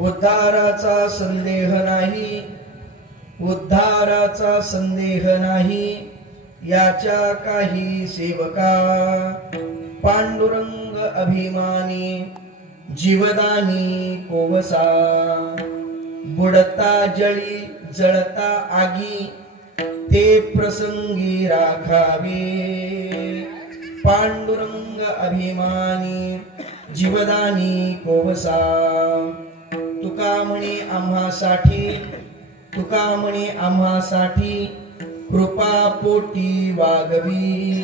उद्धाराचा संदेह नाही, उद्धाराचा संदेह नाही याच्या काही सेवका। पांडुरंग अभिमानी जीवदानी कोवसा, बुडता जळी जळता आगी ते प्रसंगी राखावे। पांडुरंग अभिमानी जीवदानी कोवसा, तुका म्हणे आम्हासाठी, तुका म्हणे आम्हासाठी कृपा पोटी वागवी।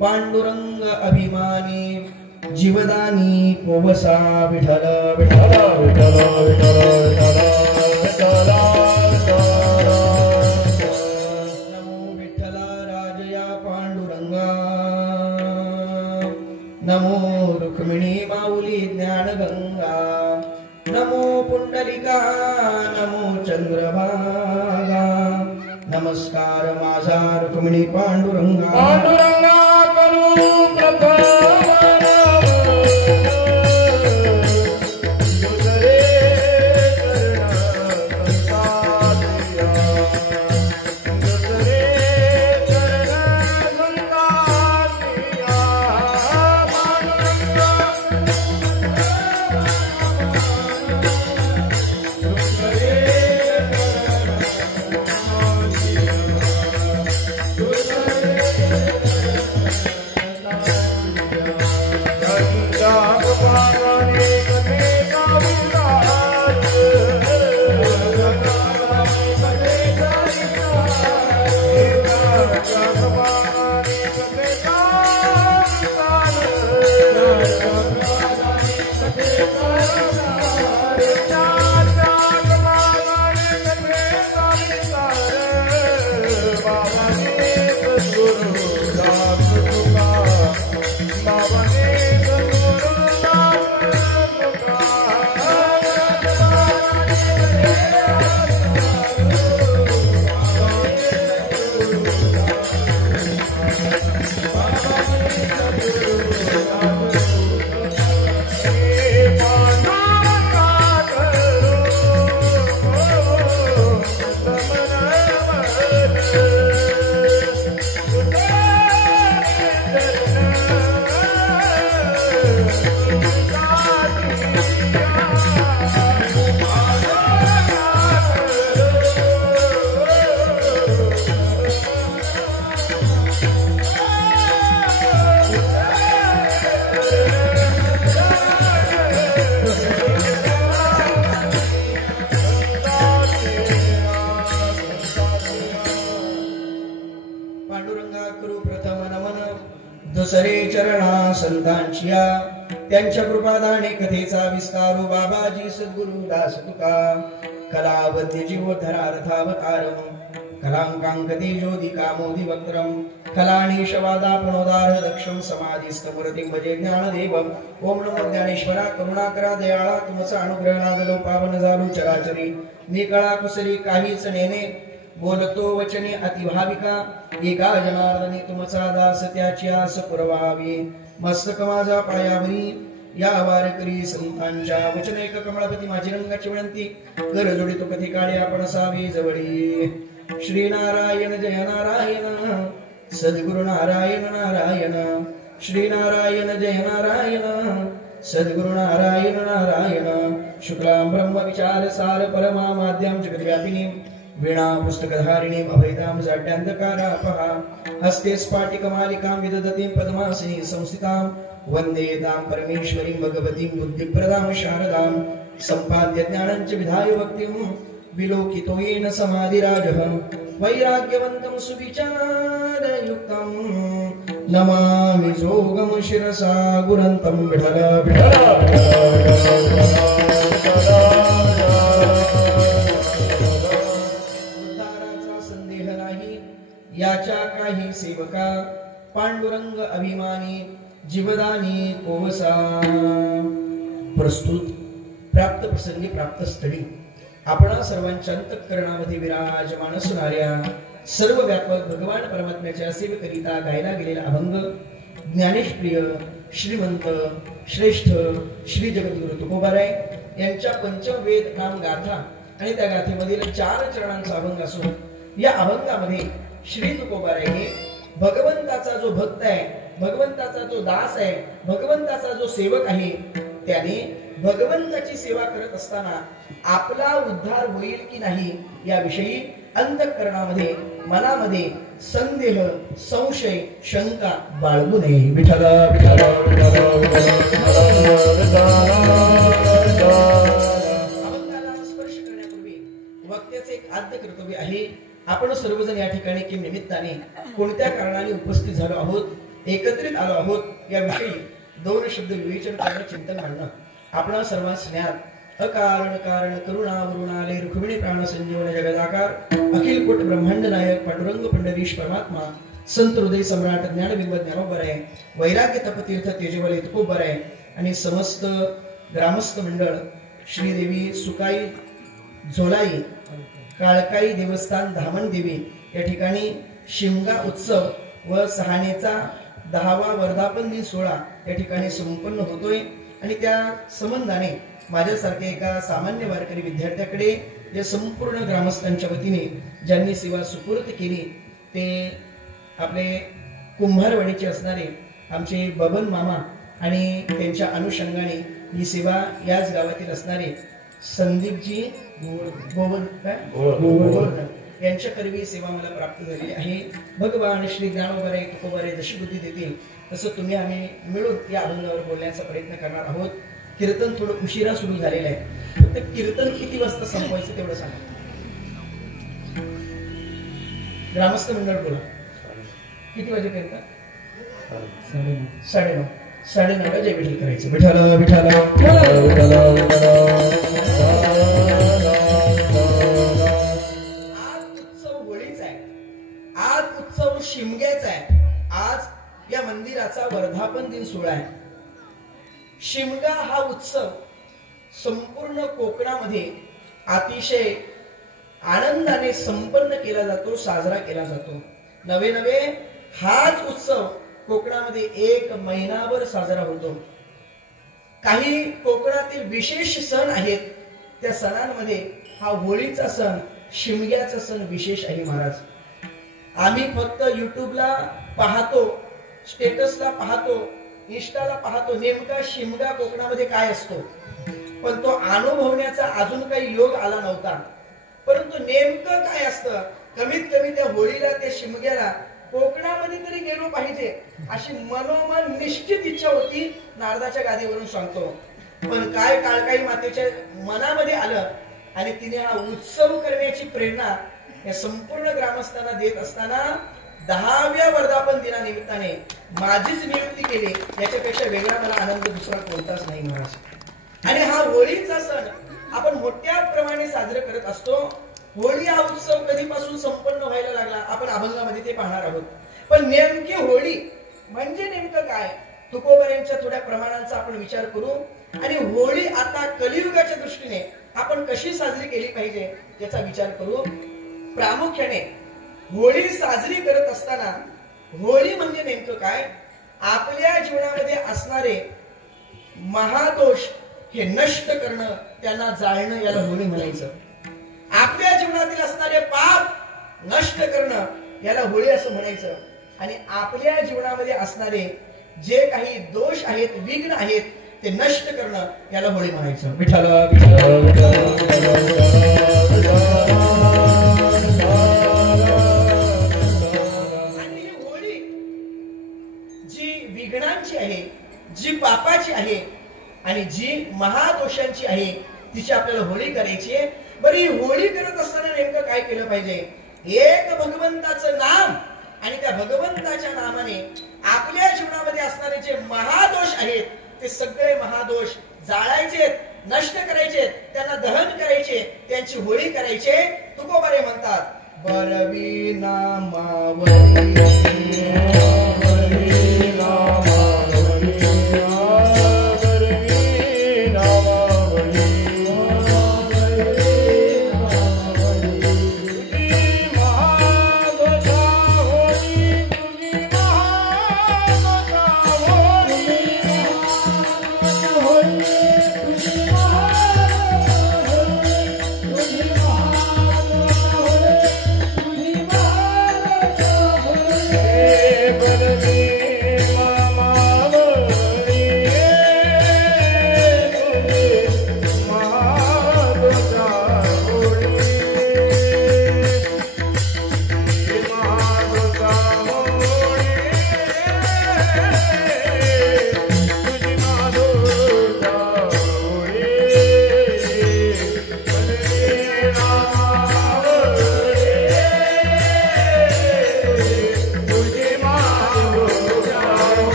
पांडुरंग अभिमानी जीवदानी कोवसा। विठ्ठल विठ्ठल विठ्ठल विठ्ठल विठ्ठल नमो विठ्ठला राजया पांडुरंगा, नमो रुक्मिणी माऊली ज्ञानगंगा, नमो पुंडलिका नमो चंद्रभागा। नमस्कार माझा रुक्मिणी पांडुरंगा। पांडुरंगा करू प्रथम दुसरे चरणा संतांचिया त्यांच्या कृपादाने कथेचा विस्तारू बाबाजी सद्गुरु दास तुका कलावद्य जीव धरार्थावतारम कलांकांक तेजोदि कामोदि वक्त्रम कलाणीशवादापणोदार दक्षम समाधिस्तमूर्तिं भजे ज्ञानदेवम। ओम नमो ज्ञानेश्वरा करुणाकरा दयाळा तुमचा अनुग्रह नागलो पावन झालो चराचरी निकळा कुसरी काहीच नेने बोलतो वचने अतिभाविका एका जनार्दनी तुमचा दास त्याची आस पुरवावी। मस्तक माझा पायावरी या वारकरी संतांच्या वचन एक कमळपती माझी रंगाची विनंती कर जोडी तो कधी काळे आपण सावी जवळी श्री नारायण जय नारायण सद्गुरु नारायण नारायण श्री नारायण जय नारायण सद्गुरु नारायण नारायण शुक्लां ब्रह्म विचार सार परमा माध्यम जगद्व्यापिनी वीणा पुस्तकधारिणीं अभयदां जाड्यान्धकारापहा हस्ते स्फाटिकमालिकां विदधतीं पद्मासने संस्थितां वन्दे तां परमेश्वरीं भगवतीं बुद्धिप्रदां शारदां सम्पाद्य ज्ञानं च विधाय भक्तिं विलोकितो येन समाधिराजः वैराग्यवन्तं सुविचारयुक्तं नमामि जोगं शिरसा गुरन्तं विठल उद्धाराचा संदेह नाही याच्या काही सेवका पांडुरंग अभिमानी जीवदानी कोवसा प्रस्तुत प्राप्त प्रसंगी प्राप्त स्थळी आपणा सर्वांच्या अंतःकरणामध्ये विराजमान असणाऱ्या सर्व व्यापक भगवान परमात्म्याच्या सेवेकरिता गायला गेलेला अभंग ज्ञानेशप्रिय श्रीमंत श्रेष्ठ श्री जगद्गुरु तुकोबाराय यांच्या पंचवेद नाम गाथा आणि त्या गाथेमधील 4 चरणांचा अभंग असून या अभंगामध्ये श्री तुकोबाराय हे भगवंताचा जो भक्त आहे, भगवंताचा जो दास आहे, भगवंताचा जो सेवक आहे, त्याने भगवंताची सेवा करत असताना आपला उद्धार होईल की नाही याविषयी अंतःकरणामध्ये मनामध्ये संदेह संशय शंका बाळगू नये. विठ्ठल विठ्ठल अभंगाला स्पर्श करण्यापूर्वी वक्त्याचे एक आद्य कर्तव्य आहे. आपण सर्वजण या ठिकाणी की निमित्ताने कोणत्या कारणाने उपस्थित झालो आहोत, एकत्रित आलो आहोत याविषयी 2 शब्द विवेचन करणं, चिंतन मांडणं. आपणा सर्वांस ज्ञात अकारण कारण करुणा वरुणालय रुक्मिणी प्राण संजीवन जगदाकार अखिल कोट ब्रह्मांड नायक पांडुरंग पंढरीश परमात्मा संत हृदय सम्राट ज्ञानबिंब ज्ञानोबराय वैराग्य तपतीर्थ तेजवलय तुकोबराय आणि समस्त ग्रामस्थ मंडळ श्रीदेवी सुकाई झोलाई काळकाई देवस्थान धामण देवी या ठिकाणी शिमगा उत्सव व सहानेचा 10वा वर्धापन दिन सोहळा या ठिकाणी संपन्न होतोय आणि त्या संबंधाने माझ्यासारख्या एका सामान्य वारकरी विद्यार्थ्याकडे या संपूर्ण ग्रामस्थांच्या वतीने ज्यांनी सेवा सुपूर्द केली ते आपले कुंभारवाडीचे असणारे आमचे बबन मामा आणि त्यांच्या अनुषंगाने ही सेवा याच गावातील असणारे संदीपजी गोवर्धन यांच्या करवी सेवा मला प्राप्त झालेली आहे. भगवान श्री ज्ञानोबराय तुकोबाराय जशी बुद्धी देतील तसं तुम्ही आम्ही मिळून या अभंगावर बोलण्याचा प्रयत्न करणार आहोत. कीर्तन थोडं उशिरा सुरू झालेलं आहे, फक्त कीर्तन किती वाजता संपवायचं तेवढं सांगा. ग्रामस्थ मंडळ बोला, किती वाजेपर्यंत? 9:30. 9:30 जय विठ्ठल करायचं. विठ्ठल विठ्ठल आज उत्सव होळीचा आहे, आज उत्सव शिमग्याचा आहे. आज या मंदिराचा वर्धापन दिन सोहळा आहे. शिमगा हा उत्सव संपूर्ण कोकणामध्ये अतिशय आनंदाने संपन्न केला जातो, साजरा केला जातो. नवे हाच उत्सव कोकणामध्ये 1 महिनाभर साजरा होतो. काही कोकणातील विशेष सण आहेत, त्या सणांमध्ये हा होळीचा सण, शिमग्याचा सण विशेष आहे. महाराज, आम्ही फक्त युट्यूबला पाहतो, स्टेटसला पाहतो, इंस्टाला पाहतो नेमका शिमगा कोकणामध्ये काय असतो, पण तो अनुभवण्याचा अजून काही योग आला नव्हता. परंतु नेमकं काय असतं, कमीत कमी त्या होळीला, त्या शिमग्याला कोकणामध्ये तरी गेलो पाहिजे अशी मनोमन निश्चित इच्छा होती. नारदाच्या गादीवरून सांगतो, पण काय काळकाई मातेच्या मनामध्ये आलं आणि तिने हा उत्सव करण्याची प्रेरणा या संपूर्ण ग्रामस्थांना देत असताना 10व्या वर्धापन दिनानिमित्ताने माझीच नियुक्ती केली. याच्यापेक्षा वेगळा मला आनंद दुसरा कोणताच नाही महाराज. आणि हा होळीचा सण आपण मोठ्या प्रमाणे साजरा करत असतो. होळी हा उत्सव कधीपासून संपन्न व्हायला लागला आपण अभंगामध्ये ते पाहणार आहोत. पण नेमकी होळी म्हणजे नेमकं काय, तुकोबारायांच्या थोड्या प्रमाणांचा आपण विचार करू आणि होळी आता कलियुगाच्या दृष्टीने आपण कशी साजरी केली पाहिजे याचा विचार करू. प्रामुख्याने होळी साजरी करत असताना होळी म्हणजे नेमकं काय, आपल्या जीवनामध्ये असणारे महादोष हे नष्ट करणं, त्यांना जाळणं, याला होळी म्हणायचं. आपल्या जीवनातील असणारे पाप नष्ट करणं, याला होळी असं म्हणायचं. आणि आपल्या जीवनामध्ये असणारे जे काही दोष आहेत, विघ्न आहेत, ते नष्ट करणं, याला होळी म्हणायचं. विठ्ठल आणि ही होळी जी विघ्नांची आहे, जी पापाची आहे आणि जी महादोषांची आहे, तिची आपल्याला होळी करायची आहे. बरं, ही होळी करत असताना नेमकं काय केलं पाहिजे? एक भगवंताचं नाम आणि त्या भगवंताच्या नामाने आपल्या जीवनामध्ये असणारे जे महादोष आहेत, ते सगळे महादोष जाळायचे, नष्ट करायचे, त्यांना दहन करायचे, त्यांची होळी करायचे. तुकोबारे म्हणतात, बरवी नामावली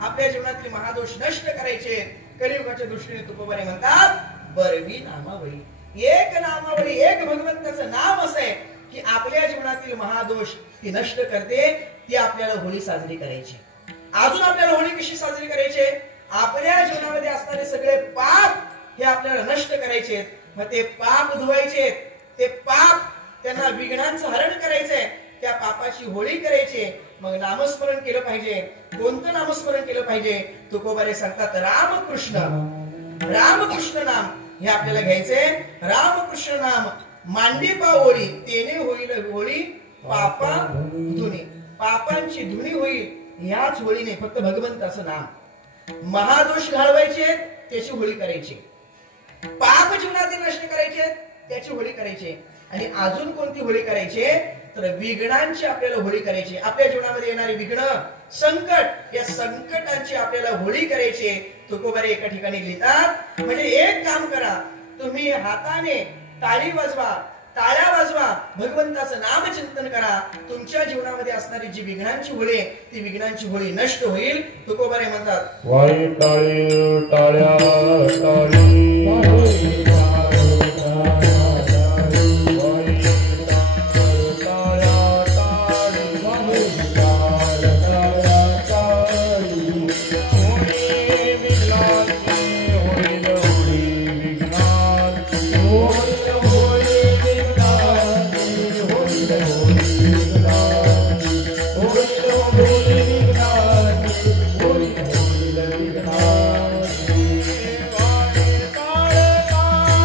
आपल्या जीवनातील महादोष नष्ट करायचे. कलियुगाच्या दृष्टीने तुकोबारे म्हणतात, बरवी नामावली. एक नामावली, एक भगवंताचं नाम असं आहे की आपल्या जीवनातील महादोष ती नष्ट करते. ती आपल्याला होळी साजरी करायची. अजून आपल्याला होळी कशी साजरी करायची? आपल्या जीवनामध्ये असणारे सगळे पाप हे आपल्याला नष्ट करायचे. मग ते पाप धुवायचे, ते पाप त्यांना विघ्नांचं हरण करायचंय, त्या पापाची होळी करायची. मग नामस्मरण केलं पाहिजे. कोणतं नामस्मरण केलं पाहिजे? तुकोबारे सांगतात, रामकृष्ण. रामकृष्ण नाम हे आपल्याला घ्यायचंय. रामकृष्ण नाम मांडीपा ओळी, तेने होईल होळी पापा धुनी. पापांची धुनी होईल याच होळीने, फक्त भगवंताचं नाम. महादोष घालवायचे, त्याची होळी करायची. पाप जीवनातील नष्ट करायचे, त्याची होळी करायची. आणि अजून कोणती होळी करायची? तर विघ्नांची आपल्याला होळी करायची. आपल्या जीवनामध्ये येणारी विघ्न, संकट, या संकटांची आपल्याला होळी करायची. तुकोबारे एका ठिकाणी लिहितात, म्हणजे एक काम करा, तुम्ही हाताने टाळी वाजवा, टाळ्या वाजवा, भगवंताचं नाम चिंतन करा. तुमच्या जीवनामध्ये असणारी जी विघ्नांची होळी, ती विघ्नांची होळी नष्ट होईल. तुकोबारे म्हणतात, वाई टाळी टाळ्या टाळी Bye.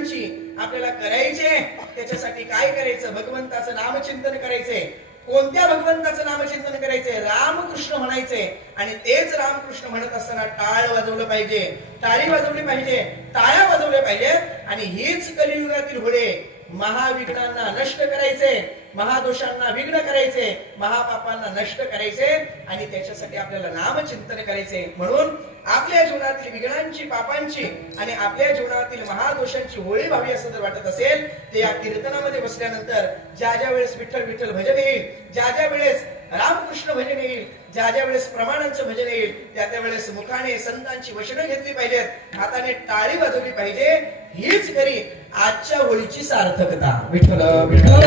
विघ्नांची आपल्याला करायचे, त्याच्यासाठी काय करायचं? भगवंताचं नामचिंतन करायचंय. कोणत्या भगवंताचं नामचिंतन करायचंय? रामकृष्ण म्हणायचंय. आणि तेच रामकृष्ण म्हणत असताना टाळ वाजवलं पाहिजे, टाळी वाजवली पाहिजे, टाळ्या वाजवल्या पाहिजेत. आणि हीच कलियुगातील होडे. महाविघ्नांना नष्ट करायचे, महादोषांना विघ्न करायचे, महापापांना नष्ट करायचे आणि त्याच्यासाठी आपल्याला नामचिंतन करायचे. म्हणून आपल्या जीवनातील विघ्नांची, पापांची आणि आपल्या जीवनातील महादोषांची होळी व्हावी असं जर वाटत असेल तर या कीर्तनामध्ये बसल्यानंतर ज्या ज्या वेळेस विठ्ठल विठ्ठल भजन येईल, ज्या ज्या वेळेस रामकृष्ण भजन येईल, ज्या ज्या वेळेस प्रमाणांचं भजन येईल, त्या त्या वेळेस मुखाने संतांची वचनं घेतली पाहिजेत, हाताने टाळी वाजवली पाहिजे. हीच खरी आजच्या होळीची सार्थकता. विठ्ठल विठ्ठल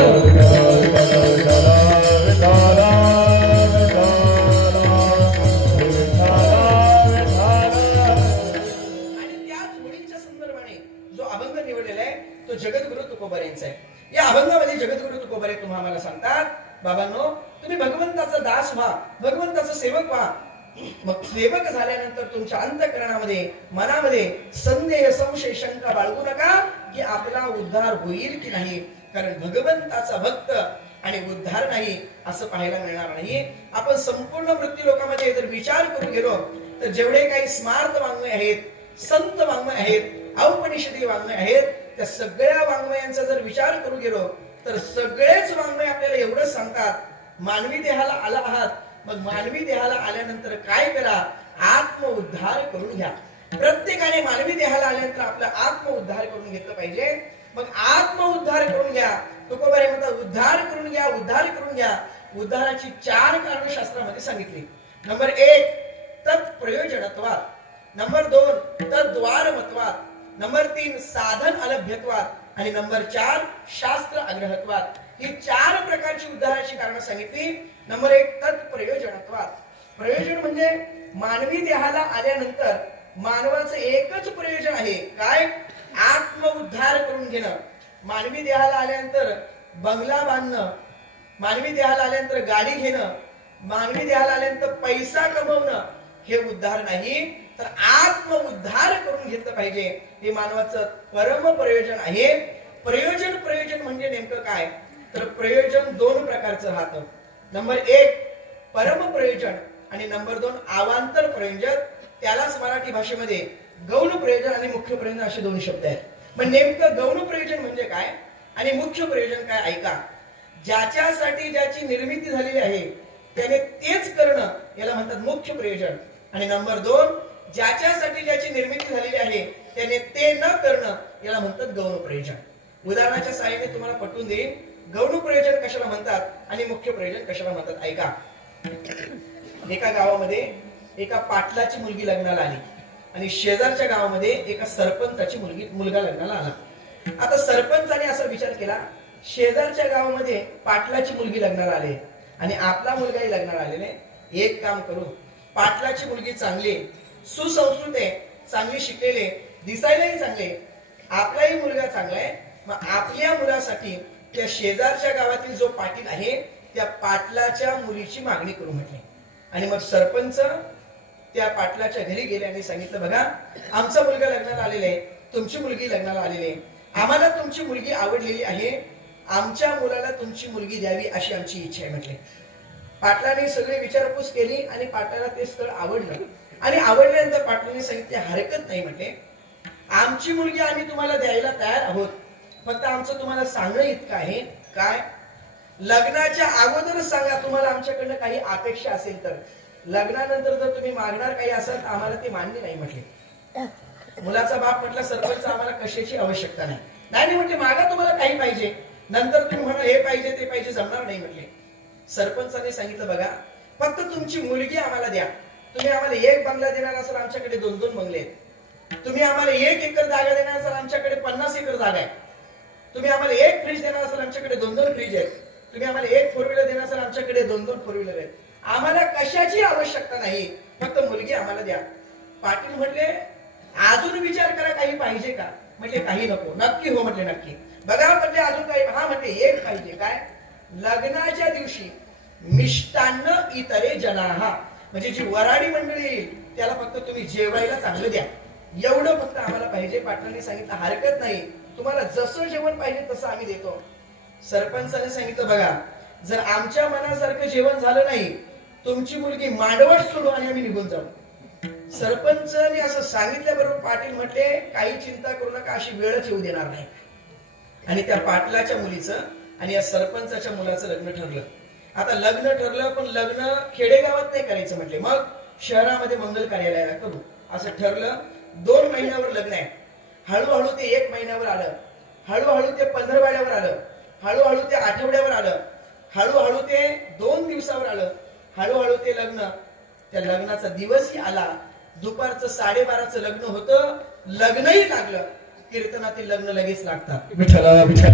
तो जगद्गुरु तुकोबारायांचा आहे. या अभंगामध्ये जगद्गुरु तुकोबारे तुम्हा आम्हाला सांगतात, बाबांनो तुम्ही भगवंताचा दास व्हा, भगवंताचा सेवक व्हा. मग सेवक झाल्यानंतर तुमच्या अंतःकरणामध्ये, मनामध्ये संदेह, संशय, शंका बाळगू नका की आपला उद्धार होईल की नाही. कारण भगवंताचा भक्त आणि उद्धार नाही असं पाहायला मिळणार नाही. आपण संपूर्ण मृत्यू लोकांमध्ये जर विचार करून गेलो तर जेवढे काही स्मार्त वाङ्मय आहेत, संत वाङ्मय आहेत, औपनिषदी वाङ्मय आहेत, त्या सगळ्या वाङ्मयांचा जर विचार करू गेलो तर सगळेच वाङ्मय आपल्याला एवढंच सांगतात, मानवी देहाला आला आहात, मग मानवी देहाला आल्यानंतर काय करा? आत्म उद्धार करून घ्या. प्रत्येकाने मानवी देहाला आल्यानंतर आपला आत्म उद्धार करून घेतलं पाहिजे. मग आत्म उद्धार करून घ्या. तुकोबारे म्हणतात उद्धार करून घ्या, उद्धार करून घ्या. उद्धाराची 4 कारण शास्त्रामध्ये सांगितली. नंबर 1 तत्प्रयोजनत्वात्, नंबर 2 तद्वारमत्वात्, नंबर 3 साधन अलभ्यत्वात् आणि नंबर 4 शास्त्र आग्रहत्वात्. ही 4 प्रकारची उद्धाराची कारण सांगितली. नंबर 1 तत्प्रयोजनत्वात्. प्रयोजन म्हणजे मानवी देहाला आल्यानंतर मानवाचं एकच प्रयोजन आहे, काय? आत्म उद्धार करून घेणं. मानवी देहाला आल्यानंतर बंगला बांधणं, मानवी देहाला आल्यानंतर गाडी घेणं, मानवी देहाला आल्यानंतर पैसा कमवणं हे उद्धार नाही, तर आत्म उद्धार करून घेतलं पाहिजे. हे मानवाचं परम प्रयोजन आहे. प्रयोजन म्हणजे नेमकं काय? तर प्रयोजन 2 प्रकारचं राहतं. नंबर 1 परम प्रयोजन आणि नंबर 2 अवांतर प्रयोजन. त्यालाच मराठी भाषेमध्ये गौण प्रयोजन आणि मुख्य प्रयोजन असे 2 शब्द आहेत. पण नेमकं गौण प्रयोजन म्हणजे काय आणि मुख्य प्रयोजन काय? ऐका. ज्याच्यासाठी ज्याची निर्मिती झालेली आहे त्याने तेच करणं याला म्हणतात मुख्य प्रयोजन. आणि नंबर 2 ज्याच्यासाठी ज्याची निर्मिती झालेली आहे त्याने ते न करणं याला म्हणतात गौण प्रयोजन. उदाहरणाच्या सहाय्याने तुम्हाला पटवून देईन गौण प्रयोजन कशाला म्हणतात आणि मुख्य प्रयोजन कशाला म्हणतात. ऐका. एका गावामध्ये एका पाटलाची मुलगी लग्नाला आली आणि शेजारच्या गावामध्ये एका सरपंचाची मुलगा लग्नाला आला. आता सरपंचाने असा विचार केला, शेजारच्या गावामध्ये पाटलाची मुलगी लग्नाला आली आणि आपला मुलगाही लग्नाला आलेले, एक काम करू, पाटलाची मुलगी चांगली, सुसंस्कृत आहे, चांगली शिकलेले, दिसायलाही चांगले, आपलाही मुलगा चांगला आहे, मग आपल्या मुलासाठी त्या शेजारच्या गावातील जो पाटील आहे त्या पाटलाच्या मुलीची मागणी करू म्हटले. आणि मग सरपंच त्या पाटलाच्या घरी गेले आणि सांगितलं, बघा आमचा मुलगा लग्नाला आलेला आहे, तुमची मुलगी लग्नाला आलेली आहे, आम्हाला तुमची मुलगी आवडलेली आहे, आमच्या मुलाला तुमची मुलगी द्यावी अशी आमची इच्छा आहे म्हटले. पाटलाने सगळी विचारपूस केली आणि पाटलाला ते स्थळ आवडलं आणि आवडल्यानंतर पाटलाने सांगितले, हरकत नाही म्हटले, आमची मुलगी आम्ही तुम्हाला द्यायला तयार आहोत, फक्त आमचं तुम्हाला सांगणं इतकं आहे, काय? लग्नाच्या अगोदरच सांगा तुम्हाला आमच्याकडनं काही अपेक्षा असेल तर, लग्नानंतर जर तुम्ही मागणार काही असाल तर आम्हाला ते मान्य नाही म्हटले. मुलाचा बाप म्हटला, सरपंच आम्हाला कशाची आवश्यकता नाही. नाही म्हटले, मागा तुम्हाला काही पाहिजे, नंतर तुम्ही म्हणा हे पाहिजे ते पाहिजे, जमणार नाही म्हटले. सरपंचाने सांगितलं, बघा फक्त तुमची मुलगी आम्हाला द्या. तुम्ही आम्हाला 1 बंगला देणार असाल, आमच्याकडे 2-2 बंगले आहेत. तुम्ही आम्हाला 1 एकर जागा देणार असाल, आमच्याकडे 50 एकर जागा आहे. तुम्ही आम्हाला 1 फ्रीज देणार असाल, आमच्याकडे 2-2 फ्रीज आहेत. तुम्ही आम्हाला 1 4 व्हीलर देणार असाल, आमच्याकडे 2-2 4 व्हीलर आहेत. आम्हाला कशाची आवश्यकता नाही, फक्त मुलगी आम्हाला द्या. पाटील म्हटले, अजून विचार करा काही पाहिजे का? म्हटले काही नको. नक्की हो म्हटले, नक्की. बघा म्हटले अजून काही? हा म्हटले, 1 पाहिजे. काय? लग्नाच्या दिवशी मिष्टान्न इतरे जनाहा, म्हणजे जी वराडी मंडळी येईल त्याला फक्त तुम्ही जेवायला चांगलं द्या, एवढं फक्त आम्हाला पाहिजे. पाटलांनी सांगितलं, हरकत नाही, तुम्हाला जसं जेवण पाहिजे तसं आम्ही देतो. सरपंचाने सांगितलं बघा, जर आमच्या मनासारखं जेवण झालं नाही, तुमची मुलगी मांडवट सोडू आणि आम्ही निघून जाऊ. सरपंचाने असं सांगितल्याबरोबर पाटील म्हटले, काही चिंता करू नका, अशी वेळच येऊ देणार नाही. आणि त्या पाटलाच्या मुलीचं आणि या सरपंचाच्या मुलाचं लग्न ठरलं. आता लग्न ठरलं, पण लग्न खेडेगावात नाही करायचं म्हटले, मग शहरामध्ये मंगल कार्यालयाला करू असं ठरलं. 2 महिन्यावर लग्न आहे. हळूहळू ते 1 महिन्यावर आलं, हळूहळू ते 15वाड्यावर आलं, हळूहळू ते आठवड्यावर आलं, हळूहळू ते 2 दिवसावर आलं, हळूहळू ते लग्न. त्या लग्नाचा दिवसही आला. दुपारचं 12:30चं लग्न होतं. लग्नही लागलं. कीर्तनातील लग्न लगेच लागतात. विठ्ठला विठ्ठला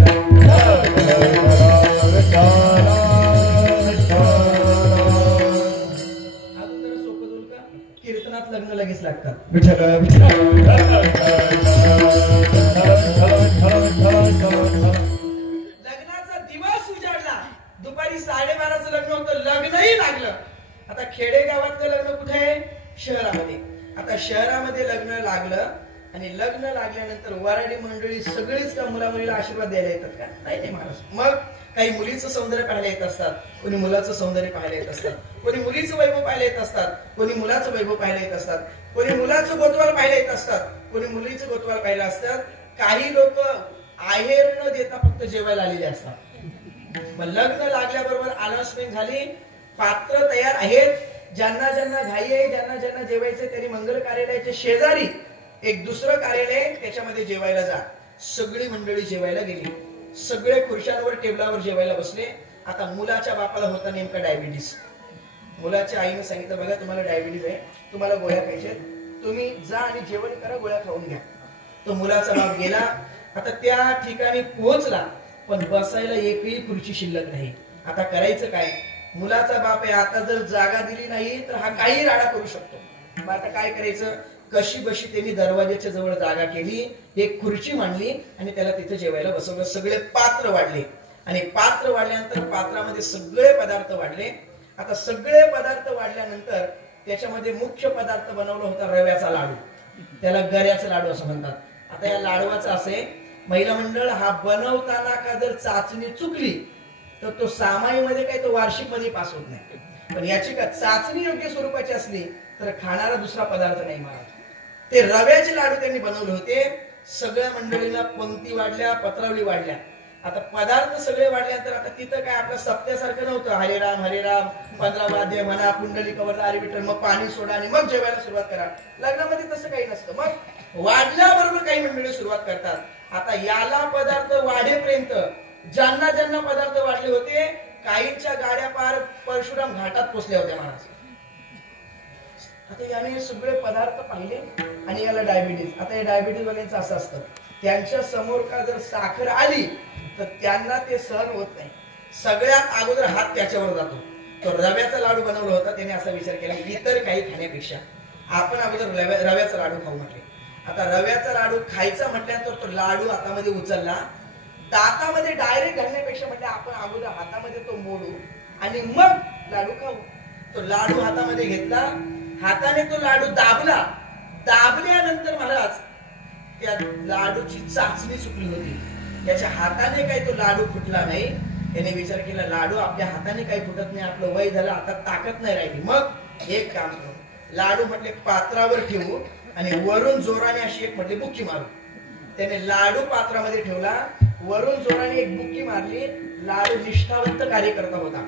अजून जरा सोपं बोल का, कीर्तनात लग्न लगेच लागतात. विठ्ठला लग्नाचा दिवस उजाडला. दुपारी 12:30चं लग्न होतं, लग्नही लागलं. आता खेडेगावातलं लग्न कुठे आहे? शहरामध्ये. आता शहरामध्ये लग्न लागलं आणि लग्न लागल्यानंतर वराडी मंडळी सगळीच का मुला मुलीला आशीर्वाद द्यायला येतात का? नाही महाराज. मग काही मुलीचं सौंदर्य पाहायला येत असतात, कोणी मुलाचं सौंदर्य पाहायला येत असतात, कोणी मुलीचं वैभव पाहायला येत असतात, कोणी मुलाचं वैभव पाहायला येत असतात, कोणी मुलाचं गोतवाल पाहायला येत असतात, कोणी मुलीचं गोतवाल पाहायला असतात. काही लोक आहेर न देता फक्त जेवायला आलेले असतात. मग लग्न लागल्याबरोबर अनाउन्समेंट झाली, पात्र तयार आहेत. ज्यांना ज्यांना घाई आहे, ज्यांना ज्यांना जेवायचं त्यांनी मंगल कार्यालयाच्या शेजारी एक दुसरं कार्यालय, त्याच्यामध्ये जेवायला जा. सगळी मंडळी जेवायला गेली. सगळे खुर्च्यांवर टेबलावर जेवायला बसले. आता मुलाच्या बापाला होता नेमका डायबिटीस. मुलाच्या आईने सांगितलं, बघा तुम्हाला डायबिटीस आहे, तुम्हाला गोळ्या पाहिजेत, तुम्ही जा आणि जेवण करा, गोळ्या खाऊन घ्या. तो मुलाचा बाप गेला. आता त्या ठिकाणी पोहोचला, पण बसायला एकही खुर्ची शिल्लक नाही. आता करायचं काय? मुलाचा बाप आहे, आता जर जागा दिली नाही तर हा काही राडा करू शकतो. मग आता काय करायचं? कशी बशी त्यांनी दरवाजाच्या जवळ जागा केली, एक खुर्ची मांडली आणि त्याला तिथे जेवायला बसवलं. सगळे पात्र वाढले आणि पात्र वाढल्यानंतर पात्रामध्ये सगळे पदार्थ वाढले. आता सगळे पदार्थ वाढल्यानंतर त्याच्यामध्ये मुख्य पदार्थ बनवला होता रव्याचा लाडू. त्याला गऱ्याचा लाडू असं म्हणतात. आता या लाडवाचं असे, महिला मंडळ हा बनवताना का जर चाचणी चुकली तर तो सामाईमध्ये काही तो वार्षिक मध्ये पास होत नाही. पण याची का चाचणी योग्य स्वरूपाची असली तर खाणारा दुसरा पदार्थ नाही महाराज. ते रव्याचे लाडू त्यांनी बनवले होते. सगळ्या मंडळीला पंक्ती वाढल्या, पत्रावळी वाढल्या. आता पदार्थ सगळे वाढल्यानंतर आता तिथं काय आपलं सप्त्यासारखं नव्हतं, हरे राम हरे राम, 15 वाद्य म्हणा, कुंडली कवर, आरी विठ्ठल, मग पाणी सोडा आणि मग जेवायला सुरुवात करा. लग्नामध्ये तसं काही नसतं. मग वाढल्याबरोबर काही मंडळी सुरुवात करतात. आता याला पदार्थ वाढेपर्यंत ज्यांना ज्यांना पदार्थ वाढले होते, काहींच्या गाड्या पार परशुराम घाटात पोचल्या होत्या महाराज. आता याने सगळे पदार्थ पाहिले आणि याला डायबिटीस. आता या डायबिटीस वाल्यांचं असं असतं, त्यांच्या समोर का जर साखर आली तर त्यांना ते सहन होत नाही. सगळ्यात अगोदर हात त्याच्यावर जातो. तो रव्याचा लाडू बनवला होता, त्याने असा विचार केला इतर काही खाण्यापेक्षा आपण अगोदर रव्याचा लाडू खाऊ म्हटले. आता रव्याचा लाडू खायचा म्हटल्यानंतर तो लाडू हातामध्ये उचलला. दातामध्ये डायरेक्ट घालण्यापेक्षा म्हटलं आपण अगोदर हातामध्ये तो मोडू आणि मग लाडू खाऊ. तो लाडू हातामध्ये घेतला, हाताने तो लाडू दाबला. दाबल्यानंतर महाराज त्या लाडूची चाचणी चुकली होती. त्याच्या हाताने काही तो लाडू फुटला नाही. त्याने विचार केला लाडू आपल्या हाताने काही फुटत नाही, आपलं वय झालं, आता ताकद नाही राहिली. मग एक काम करू, लाडू म्हटले पात्रावर ठेवू आणि वरून जोराने अशी एक म्हटली बुक्की मारू. त्याने लाडू पात्रामध्ये ठेवला, वरून जोराने एक बुक्की मारली. लाडू निष्ठावंत कार्यकर्ता होता.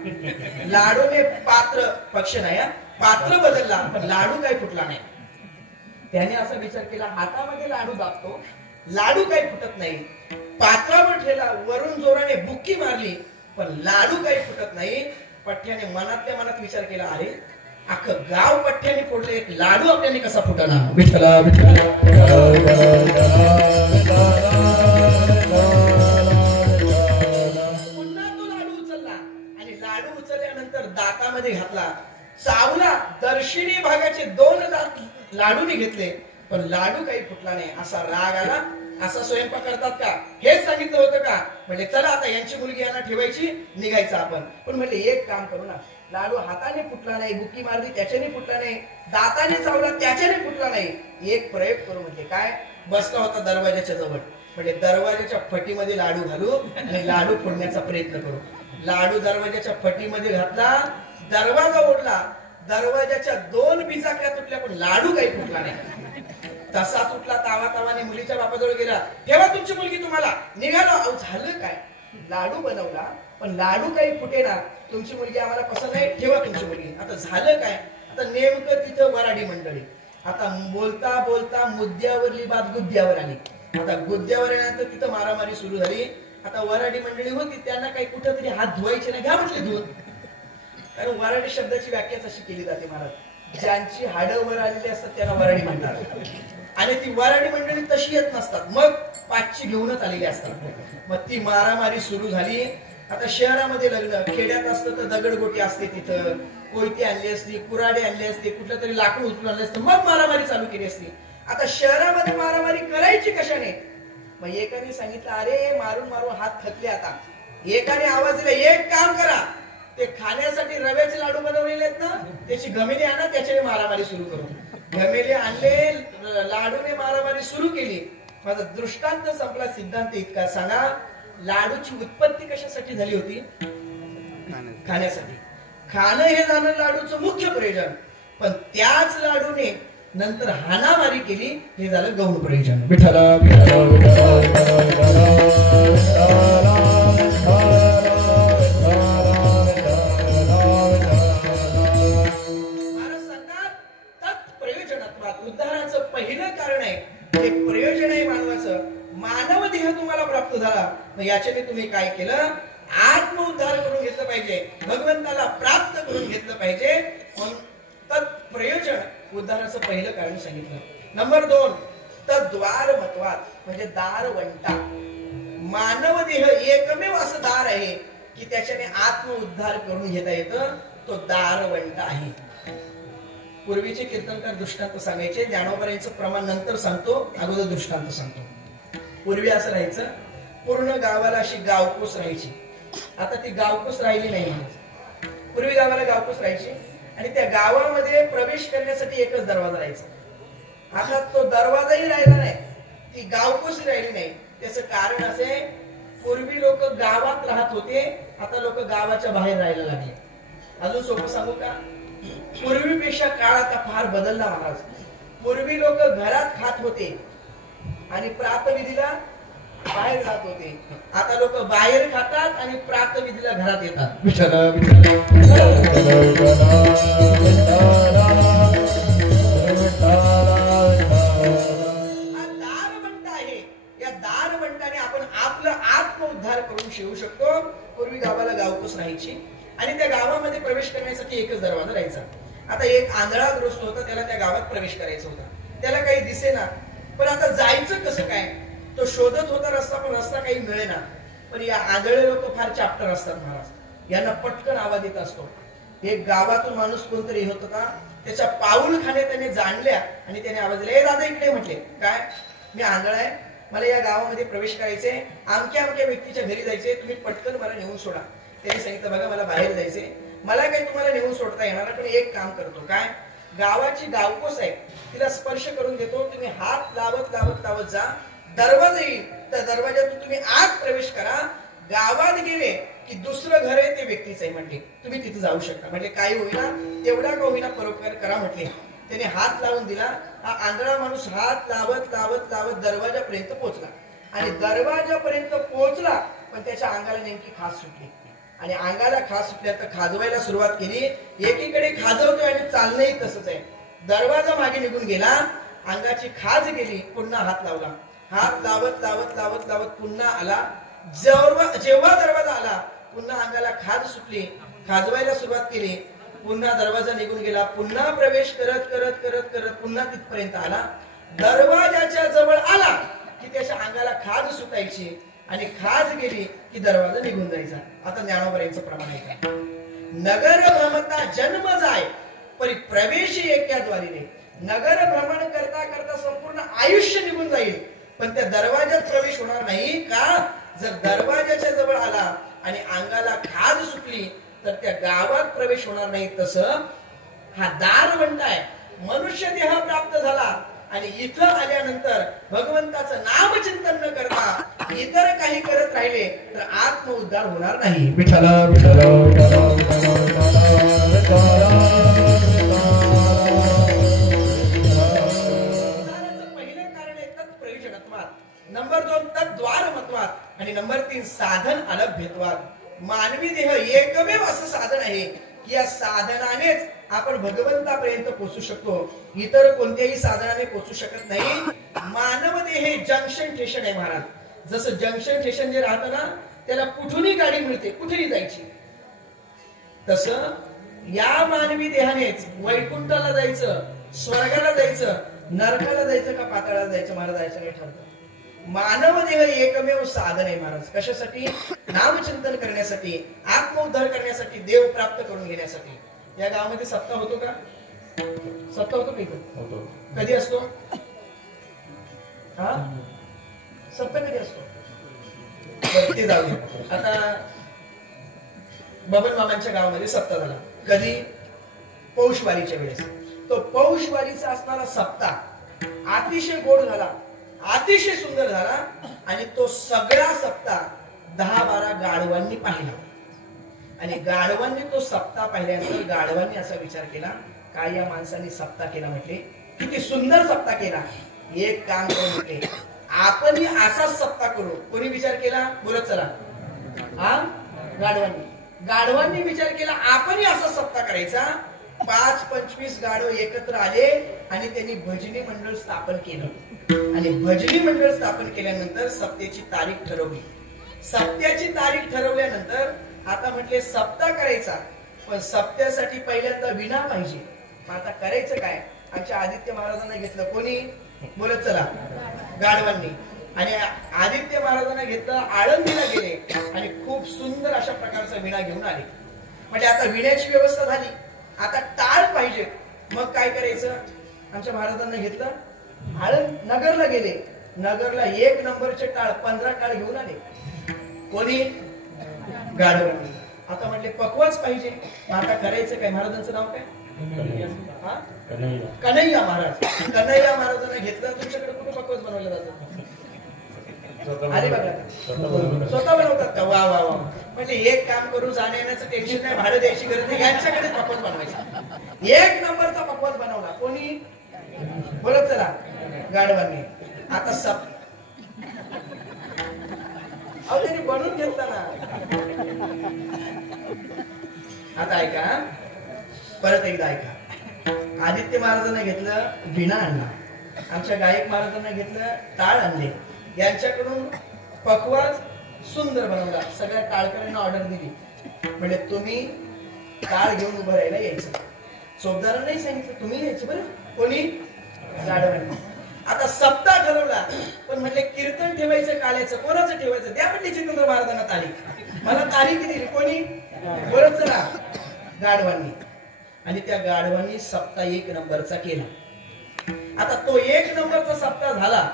लाडूने पात्र पक्ष नाही, पात्र बदलला पण लाडू काही फुटला नाही. त्याने असा विचार केला हातामध्ये लाडू दाबतो, लाडू काही फुटत नाही. पात्रावर ठेवला, वरून जोराने बुक्की मारली पण लाडू काही फुटत नाही. पठ्याने मनातल्या मनात विचार केला, अरे अख्खं गाव पठ्याने फोडले, एक लाडू आपल्याने कसा फुटला? विठ्ठला विठ्ठला दातामध्ये घातला, चावला. दर्शिनी भागाचे 2 दात लाडूने घेतले पण लाडू काही फुटला नाही. असा राग आला. असा स्वयंपाक करतात का? हेच सांगितलं होतं का? म्हणजे चला आता यांची मुलगी यांना ठेवायची, निघायचं आपण. पण म्हणजे एक काम करू ना, लाडू हाताने फुटला नाही, बुक्की मारली त्याच्याने फुटला नाही, दाताने चावला त्याच्याने फुटला नाही, एक प्रयोग करू. म्हणजे काय? बसला होता दरवाजाच्या जवळ. म्हणजे दरवाजाच्या फटीमध्ये लाडू घालू आणि लाडू फोडण्याचा प्रयत्न करू. लाडू दरवाजाच्या फटीमध्ये घातला, दरवाजा ओढला, दरवाजाच्या 2 बिजाकड्या तुटल्या पण लाडू काही फुटला नाही. तसा तुटला तावाने मुलीच्या बापाजवळ गेला, ठेवा तुमची मुलगी तुम्हाला. निघालो. झालं काय, लाडू बनवला पण लाडू काही फुटेना, तुमची मुलगी आम्हाला पसंत नाही, ठेवा तुमची मुलगी. आता झालं काय, आता नेमकं तिथं वराडी मंडळी. आता बोलता बोलता मुद्द्यावरली बात गुद्द्यावर आली. आता गुद्द्यावर आल्यानंतर तिथं मारामारी सुरू झाली. आता वराडी मंडळी होती, त्यांना काही कुठं तरी हात धुवायचे नाही, घ्या म्हटले धुवून. कारण वराडी शब्दाची व्याख्याच अशी केली जाते महाराज, ज्यांची हाडं वर आलेली असतात त्यांना वराडी म्हणतात. आणि ती वराडी मंडळी तशी येत नसतात, मग पाचची घेऊनच आलेली असतात. मग ती मारामारी सुरू झाली. आता शहरामध्ये लग्न, खेड्यात असतं तर दगडगोटी असते, तिथं कोयती आणली असती, कुऱ्हाडी आणली असते, कुठलं तरी लाकूड उचलून आणलं असतं, मग मारामारी चालू केली असती. आता शहरामध्ये मारामारी करायची कशाने? मग एकाने सांगितलं, अरे मारून मारून हात थकले. आता एकाने आवाज दिला, एक काम करा, ते खाण्यासाठी रव्याचे लाडू बनवलेले आहेत ना, त्याची घमेली आणा, त्याच्याने मारामारी सुरू करू. घमेली आणले, लाडूने मारामारी सुरू केली. माझा दृष्टांत संपला. सिद्धांत इतका सांगा, लाडूची उत्पत्ती कशासाठी झाली होती? खाण्यासाठी. खाणं हे झालं लाडूचं मुख्य प्रयोजन, पण त्याच लाडूने नंतर हाणामारी केली, हे झालं गौण प्रयोजन. विठ्ठला उद्धाराचं पहिलं कारण आहे, हे प्रयोजन आहे मानवाचं. मानव देह तुम्हाला प्राप्त झाला, मग याच्याने तुम्ही काय केलं? आत्म उद्धार करून घेतलं पाहिजे, भगवंताला प्राप्त करून घेतलं पाहिजे. म्हणून तत्प्रयोजन उद्धाराचं पहिलं कारण सांगितलं. नंबर 2, तद्वार महत्वात, म्हणजे दार वंटा. मानव देह एकमेव असं दार आहे की त्याच्याने आत्म उद्धार करून घेता येतं, तो दार वंटा आहे. पूर्वीचे कीर्तनकार दृष्टांत सांगायचे, ज्ञानोबरांचं प्रमाण नंतर सांगतो, अगोदर दृष्टांत सांगतो. पूर्वी असं राहायचं, पूर्ण गावाला अशी गावकोस राहायची. आता ती गावकोस राहिली नाही. पूर्वी गावाला गावकोस राहायची आणि त्या गावामध्ये प्रवेश करण्यासाठी एकच दरवाजा राहायचा. आता तो दरवाजाही राहिला नाही, ती गावकोस राहिली नाही. त्याचं कारण असे, पूर्वी लोक गावात राहत होते, आता लोक गावाच्या बाहेर राहायला लागले. अजून सोपं सांगू का? पूर्वीपेक्षा काळ आता फार बदलला महाराज. पूर्वी लोक घरात खात होते आणि प्रातविधीला बाहेर जात होते. आता लोक बाहेर खातात आणि प्रातविधीला घरात येतात. दारवंट आहे, या दारवंटाने आपण आपलं आत्म उद्धार करून शिवू शकतो. पूर्वी गावाला गावकोस राहायची आणि त्या गावामध्ये प्रवेश करण्यासाठी एकच दरवाजा राहायचा. आता एक आंधळाग्रस्त होता, त्याला त्या गावात प्रवेश करायचा होता. त्याला काही दिसेना, पण आता जायचं कसं काय? तो शोधत होता रस्ता, पण रस्ता काही मिळेना. पण या आंधळे लोक फार चॅप्टर असतात महाराज, यांना पटकन आवाज येत असतो. एक गावातून माणूस कोणतरी होत होता, त्याच्या पाऊलखाने त्याने जाणल्या आणि त्याने आवाज दिला, ए दादा इकडे. म्हटले, काय? मी आंधळ आहे, मला या गावामध्ये प्रवेश करायचे, अमक्या व्यक्तीच्या घरी जायचे, तुम्ही पटकन मला नेऊन सोडा. त्यांनी सांगितलं, बघा मला बाहेर जायचे, मला काही तुम्हाला नेऊन सोडता येणार, पण एक काम करतो. काय? गावाची गावकोस आहे, तिला स्पर्श करून देतो, तुम्ही हात लावत लावत लावत जा, दरवाजा येईल, त्या दरवाजातून तुम्ही आत प्रवेश करा. गावात गेले की दुसरं घर आहे ते व्यक्तीच आहे, म्हटले तुम्ही तिथे जाऊ शकता. म्हटले काही होईना, तेवढा का होईना परोपकार करा. म्हटले त्याने हात लावून दिला. हा आंधळा माणूस हात लावत लावत लावत दरवाजापर्यंत पोहोचला आणि दरवाजापर्यंत पोहोचला, पण त्याच्या अंगाला नेमकी खास सुटली आणि अंगाला खास सुटल्या तर खाजवायला सुरुवात केली. एकीकडे खाजवतोय आणि चालणंही तसंच आहे. दरवाजा मागे निघून गेला, अंगाची खाज गेली, पुन्हा हात लावला. हात लावत लावत लावत लावत पुन्हा आला. जेव्हा दरवाजा आला, पुन्हा अंगाला खाज सुटली, खाजवायला सुरुवात केली, पुन्हा दरवाजा निघून गेला. पुन्हा प्रवेश करत करत करत करत पुन्हा तिथपर्यंत आला. दरवाजाच्या जवळ आला की त्याच्या अंगाला खाज सुटायची आणि खाज गेली की दरवाजा निघून जायचा. आता ज्ञानोबरांचं प्रमाण आहे का? नगर भ्रमता जन्म जाय परी प्रवेश एकाद्वारी रे. नगर भ्रमण करता करता संपूर्ण आयुष्य निघून जाईल, पण त्या दरवाजात प्रवेश होणार नाही का? जर दरवाजाच्या जवळ आला आणि अंगाला खाज सुटली तर त्या गावात प्रवेश होणार नाही. तसं हा दारवंट आहे, मनुष्य देह प्राप्त झाला आणि इथं आल्यानंतर भगवंताचं नामचिंतन न करता इतर काही करत राहिले तर आत्म उद्धार होणार नाही. विठ्ठल विठ्ठल पहिलं कारण आहे तत्प्रयोजनत्वात, नंबर 2 तद्वारमत्वात आणि नंबर 3 साधन अलभ्यत्वात. मानवी देह एकमेव असं साधन आहे की या साधनानेच आपण भगवंतापर्यंत पोहोचू शकतो. इतर कोणत्याही साधनाने पोहोचू शकत नाही. मानव देह हे जंक्शन स्टेशन आहे महाराज. जसं जंक्शन स्टेशन जे राहतं ना त्याला कुठूनही गाडी मिळते, कुठेही जायची, तसं या मानवी देहानेच वैकुंठाला जायचं, स्वर्गाला जायचं, नरकाला जायचं का पाताळाला जायचं महाराज याचं नाही ठरतं. मानव देह एकमेव साधन आहे महाराज. कशासाठी? नामचिंतन करण्यासाठी, आत्मउद्धार करण्यासाठी, देव प्राप्त करून घेण्यासाठी. या गावामध्ये सप्ताह होतो का? सप्ताह होतो का इथं? कधी असतो? हा सप्ताह कधी असतो? ते जाऊ दे. आता बबन मामांच्या गावामध्ये सप्ताह झाला. कधी? पौषवारीच्या वेळेस. तो पौषवारीचा असणारा सप्ताह अतिशय गोड झाला, अतिशय सुंदर झाला आणि तो सगळा सप्ताह 10-12 गाढवांनी पाहिला. आणि गाढवांनी तो सप्ताह पाहिल्यानंतर गाढवांनी असा विचार केला, काय या माणसाने सप्ताह केला म्हटले, किती सुंदर सप्ताह केला. एक काम करू म्हटले, आपणही असाच सप्ताह करू. कोणी विचार केला? बोलत चला. हा गाढवांनी विचार केला, आपणही असा सप्ताह करायचा. 5-25 गाढव एकत्र आले आणि त्यांनी भजनी मंडळ स्थापन केलं. आणि भजनी मंडळ स्थापन केल्यानंतर सप्त्याची तारीख ठरवली. सप्त्याची तारीख ठरवल्यानंतर आता म्हटले सप्ताह करायचा, पण सप्त्यासाठी पहिल्यांदा विणा पाहिजे. आता करायचं काय? आमच्या आदित्य महाराजांना घेतलं. कोणी? बोलत चला. गाढवांनी. आणि आदित्य महाराजांना घेतलं, आळंदीला गेले आणि खूप सुंदर अशा प्रकारचा विणा घेऊन आले. म्हणजे आता विण्याची व्यवस्था झाली, आता टाळ पाहिजे. मग काय करायचं? आमच्या महाराजांना घेतलं, नगरला गेले. नगरला 1 नंबरचे टाळ 15 टाळ घेऊन आले. कोणी? गाढवांनी. आता म्हटले पक्वाच पाहिजे. आता करायचं काय? महाराजांचं नाव काय? कन्हैया महाराज. कन्हैया महाराजांना घेतलं. तुमच्याकडे कुठे पक्वाच बनवलं जातं? अरे बघा, स्वतः बनवतात का? वा वा वा. म्हणजे एक काम करू, जाण्या येण्याचं टेन्शन नाही, भाडं द्यायची गरज नाही, यांच्याकडेच पक्वाच बनवायचा. 1 नंबरचा पक्वाच बनवला. कोणी? बोलत चला. गाढवांनी. आता त्यांनी बनवून घेतला ना. आता ऐका, परत एकदा ऐका. आदित्य महाराजांना घेतलं, विणा आणला. आमच्या गायक महाराजांना घेतलं, टाळ आणले. यांच्याकडून पक्वाज सुंदर बनवला. सगळ्या टाळकऱ्यांना ऑर्डर दिली. म्हणजे तुम्ही टाळ घेऊन उभं राहायला यायचं. चोपदारांना नाही सांगितलं, तुम्ही यायचं. बरं. कोणी? गाढवांनी. आता सप्ताह ठरवला, पण म्हटले कीर्तन ठेवायचं काळ्याचं. कोणाचं ठेवायचं? द्या म्हटले चित्रंद्र महाराजांना तारीख. मला तारीख दिली. कोणी? बरंच चला. गाढवांनी. आणि त्या गाढवांनी सप्ताह 1 नंबरचा केला. आता तो 1 नंबरचा सप्ताह झाला,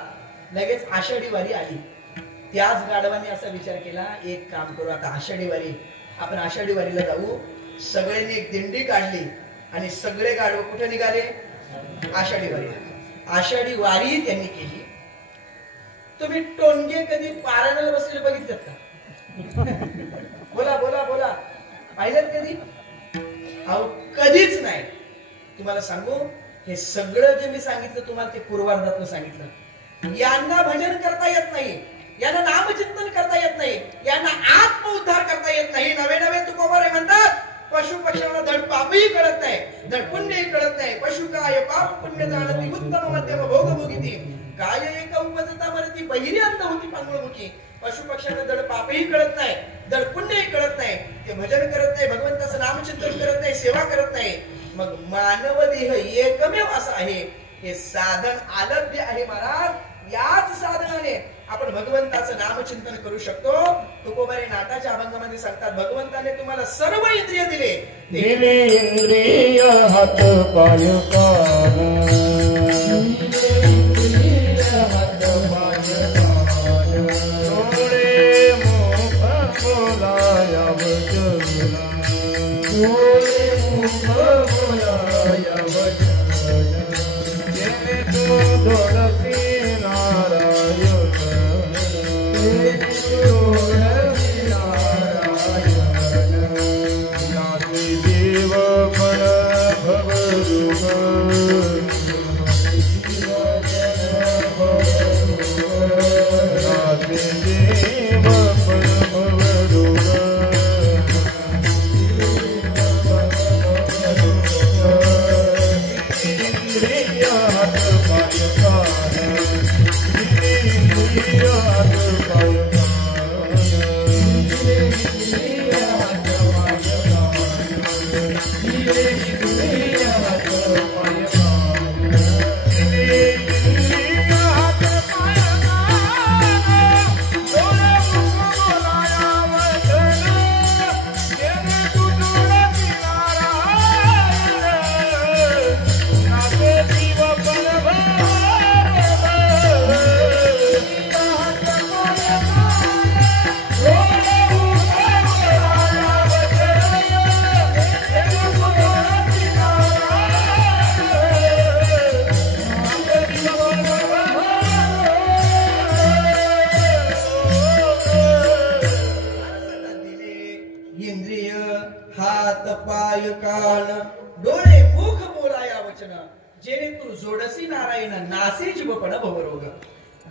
लगेच आषाढी वारी आली. त्याच गाढवांनी असा विचार केला, एक काम करू, आता आषाढी वारी, आपण आषाढी वारीला जाऊ. सगळ्यांनी एक दिंडी काढली आणि सगळे गाढव कुठे निघाले? आषाढी वारी. आषाढी वारी त्यांनी केली. तुम्ही टोंगे कधी पारायणाला बसलेले बघितलेत का? बोला बोला बोला. पाहिलं कधी? अहो कधीच नाही. तुम्हाला सांगू, हे सगळं जे मी सांगितलं तुम्हाला ते पूर्वार्धातलं सांगितलं. यांना भजन करता येत नाही, यांना नामचिंतन करता येत नाही, यांना आत्मउद्धार करता येत नाही. नवे नवे तुकोबारे म्हणतात, पशु पक्षांना धड पापही कळत नाही, धड पुण्यही कळत नाही. पशु काय पाप पुण्य जाणती, उत्तम मध्यम भोग भोगिती. काय एक उपजता मरती, बहिरी अंध होती पांगुळमुखी. पशु पक्षांना धड पापही कळत नाही, धड पुण्यही कळत नाही. ते भजन करत नाही, भगवंताचं नामचिंतन करत नाही, सेवा करत नाही. मग मानव देह एकमेव असं आहे, हे साधन आलभ्य आहे महाराज. याच साधनाने आपण भगवंताचं नामचिंतन करू शकतो. तुकोबारे नाटाच्या अभंगामध्ये सांगतात, भगवंताने तुम्हाला सर्व इंद्रिय दिले, इंद्रिय हात पाय कान, हात पाय कान, डोळे मुख बोलाया वचन, डोळे मुख बोलाया वचन,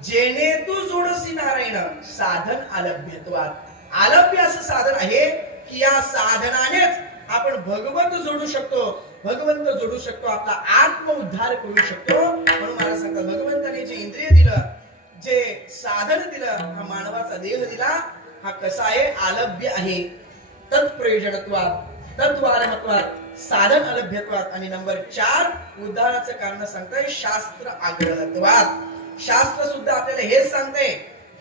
जेणे तू जोडसी नारायण साधन आलभ्यत्वात. आलभ्य असं साधन आहे की या साधनानेच आपण भगवंत जोडू शकतो, भगवंत जोडू शकतो, आपला आत्म उद्धार करू शकतो. म्हणून मला सांगतात भगवंताने जे इंद्रिय दिलं, जे साधन दिलं, हा मानवाचा देह दिला, हा कसा आहे? आलभ्य आहे. तत्प्रयोजनत्वात, तद्वारमत्वात, साधन अलभ्यत्वात. आणि नंबर 4 उद्धाराचं कारण सांगताय शास्त्र आग्रहत्वात. शास्त्र सुद्धा आपल्याला हेच सांगते,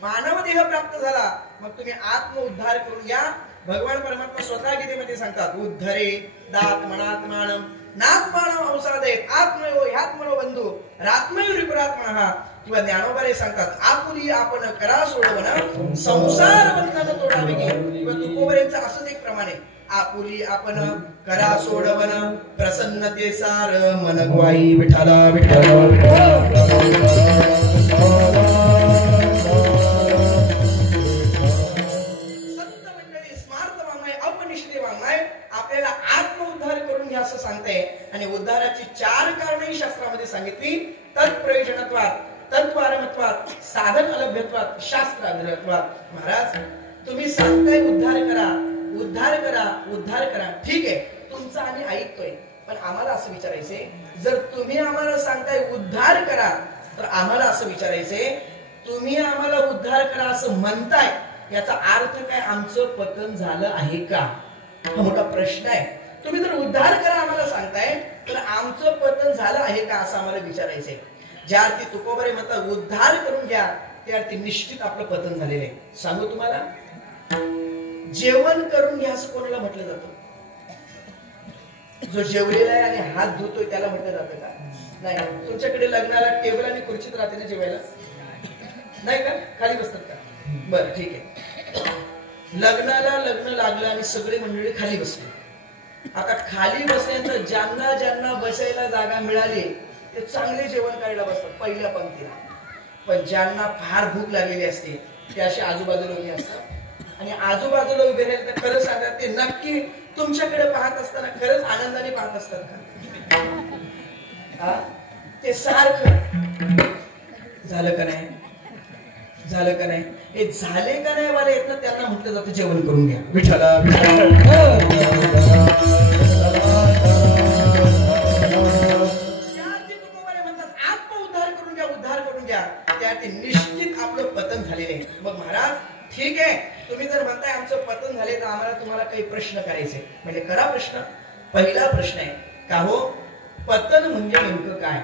मानव देह प्राप्त झाला मग तुम्ही आत्म उद्धार करून घ्या. भगवान परमात्मा स्वतः गीतेमध्ये सांगतात, उद्धरे दात्मनात्मानं नात्मानं औषधेत आत्मयो ह्यात्मनो बंधू रात्मयो विपरात्मनः. किंवा ज्ञानोबारे सांगतात, आपुली आपण करा सोडवण संसार बंधन तोडावे गे. किंवा तुकोबरेंचं असंच एक प्रमाणे, आपुली आपण करा सोडवण प्रसन्नते सार मन ग्वाई विठाला विठाला. आपल्याला आत्म उद्धार करून घ्या असं सांगते. आणि उद्धाराची 4 कारणेही शास्त्रामध्ये सांगितली. तत्प्रयोजनत्वात, तत्वारमत्वात, साधन अलभ्यत्वात, शास्त्र आग्रहत्वात. महाराज तुम्ही सांगताय उद्धार करा, उद्धार करा, उद्धार करा, ठीक आहे, तुमचं आम्ही ऐकतोय. पण आम्हाला असं विचारायचंय, जर तुम्ही आम्हाला सांगताय उद्धार करा, तर आम्हाला असं विचारायचंय, तुम्ही आम्हाला उद्धार करा असं म्हणताय, याचा अर्थ काय आमचं पतन झालं आहे का? हा मोठा प्रश्न आहे. तुम्ही जर उद्धार करा आम्हाला सांगताय, तर आमचं पतन झालं आहे का असं आम्हाला विचारायचंय. ज्या अर्थी तुकोबारे म्हणतात उद्धार करून घ्या, त्या अर्थी निश्चित आपलं पतन झालेलं आहे. सांगू तुम्हाला, जेवण करून घ्या असं कोणाला म्हटलं जातं? जो जेवलेला आहे आणि हात धुतोय त्याला म्हटलं जातं का? नाही. तुमच्याकडे लग्नाला टेबल आणि खुर्चीत राहते ना जेवायला, नाही का? खाली बसतात का? बरं ठीक आहे. लग्नाला लग्न लागलं आणि सगळी मंडळी खाली बसली. आता खाली बसल्यानंतर ज्यांना ज्यांना बसायला जागा मिळाली ते चांगले जेवण करायला बसतात पहिल्या पंक्तीला. पण ज्यांना फार भूक लागलेली असते ते असे आजूबाजूला उभे असतात. आणि आजूबाजूला उभे राहिले तर खरंच सांगतात, ते नक्की तुमच्याकडे पाहत असताना खरंच आनंदाने पाहत असतात का? ते सारखं झालं का नाही, झालं का नाही, हे झाले का नाही वाले येत ना, त्यांना म्हटलं जातं जेवण करून घ्या. विठाला म्हणतात आत्म उद्धार करून घ्या, उद्धार करून घ्या, त्या निश्चित आपलं पतन झालेलं आहे. मग महाराज ठीक आहे, तुम्ही जर म्हणताय आमचं पतन झाले तर आम्हाला तुम्हाला काही प्रश्न करायचे, म्हणजे करा प्रश्न. पहिला प्रश्न आहे का हो, पतन म्हणजे नेमकं काय?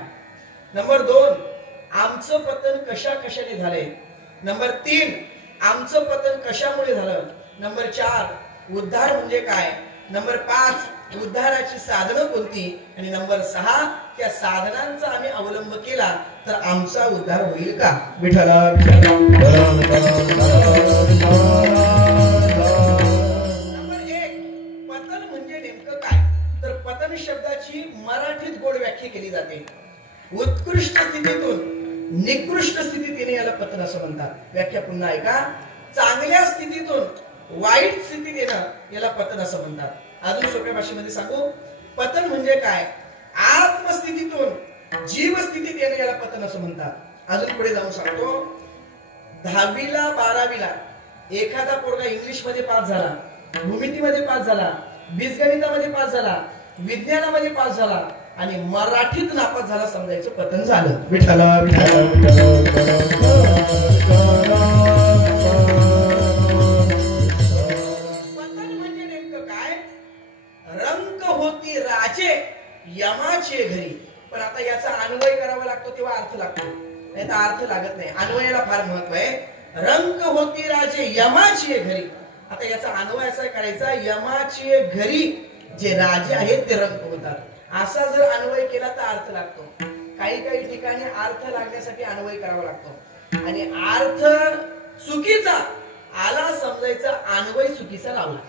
नंबर 2, आमचं पतन कशा कशाने झालंय? नंबर 3, आमचं पतन कशामुळे झालं? नंबर 4, उद्धार म्हणजे काय? नंबर 5, उद्धाराची साधनं कोणती? आणि नंबर 6, त्या साधनांचा आम्ही अवलंब केला तर आमचा उद्धार होईल का? विठाला नंबर 1, पतन म्हणजे नेमकं काय? तर पतन शब्दाची मराठीत गोड व्याख्या केली जाते. उत्कृष्ट स्थितीतून निकृष्ट स्थितीत येणे याला पतन असं म्हणतात. व्याख्या पुन्हा ऐका, चांगल्या स्थितीतून वाईट स्थितीत येणं याला पतन असं म्हणतात. अजून सोप्या भाषेमध्ये सांगू, पतन म्हणजे काय? आत्मस्थितीतून जीव स्थितीत येणं याला पतन असं म्हणतात. अजून पुढे जाऊन सांगतो, 10वीला 12वीला एखादा पोरगा इंग्लिश मध्ये पास झाला, भूमितीमध्ये पास झाला, बीजगणितामध्ये पास झाला, विज्ञानामध्ये पास झाला आणि मराठीत नापास झाला, समजायचं पतन झालं. विठाला यमाची घरी. पण आता याचा अन्वय करावा लागतो तेव्हा अर्थ लागतो, नाही तर अर्थ लागत नाही. अन्वयाला फार महत्व आहे. रंक होती राजे यमाची घरी. आता याचा अन्वय असा करायचा, यमाची घरी जे राजे आहेत ते रंक होतात, असा जर अन्वय केला तर अर्थ लागतो. काही काही ठिकाणी अर्थ लागण्यासाठी अन्वय करावा लागतो आणि अर्थ चुकीचा आला समजायचा, अन्वय चुकीचा लावला.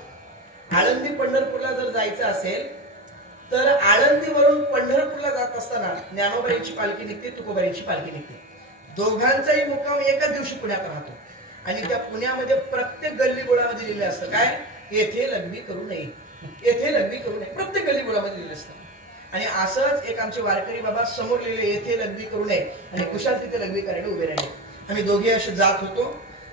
आळंदी पंढरपूरला जर जायचं असेल तर आळंदीवरून पंढरपूरला जात असताना ज्ञानोबाईची पालखी निघते, तुकोबाईची पालखी निघते. दोघांचाही मुक्काम एकाच दिवशी पुण्यात राहतो आणि त्या पुण्यामध्ये प्रत्येक गल्ली बोळामध्ये लिहिलं असतं काय, येथे लग्नी करू नये, येथे लग्नी करू नये. प्रत्येक गल्ली बोळामध्ये लिहिलं असतं. आणि असंच एक आमचे वारकरी बाबा समोर लिहिले येथे लग्नी करू नये आणि कुशाल तिथे लग्नी करायला उभे राहिले. आम्ही दोघे असे जात होतो.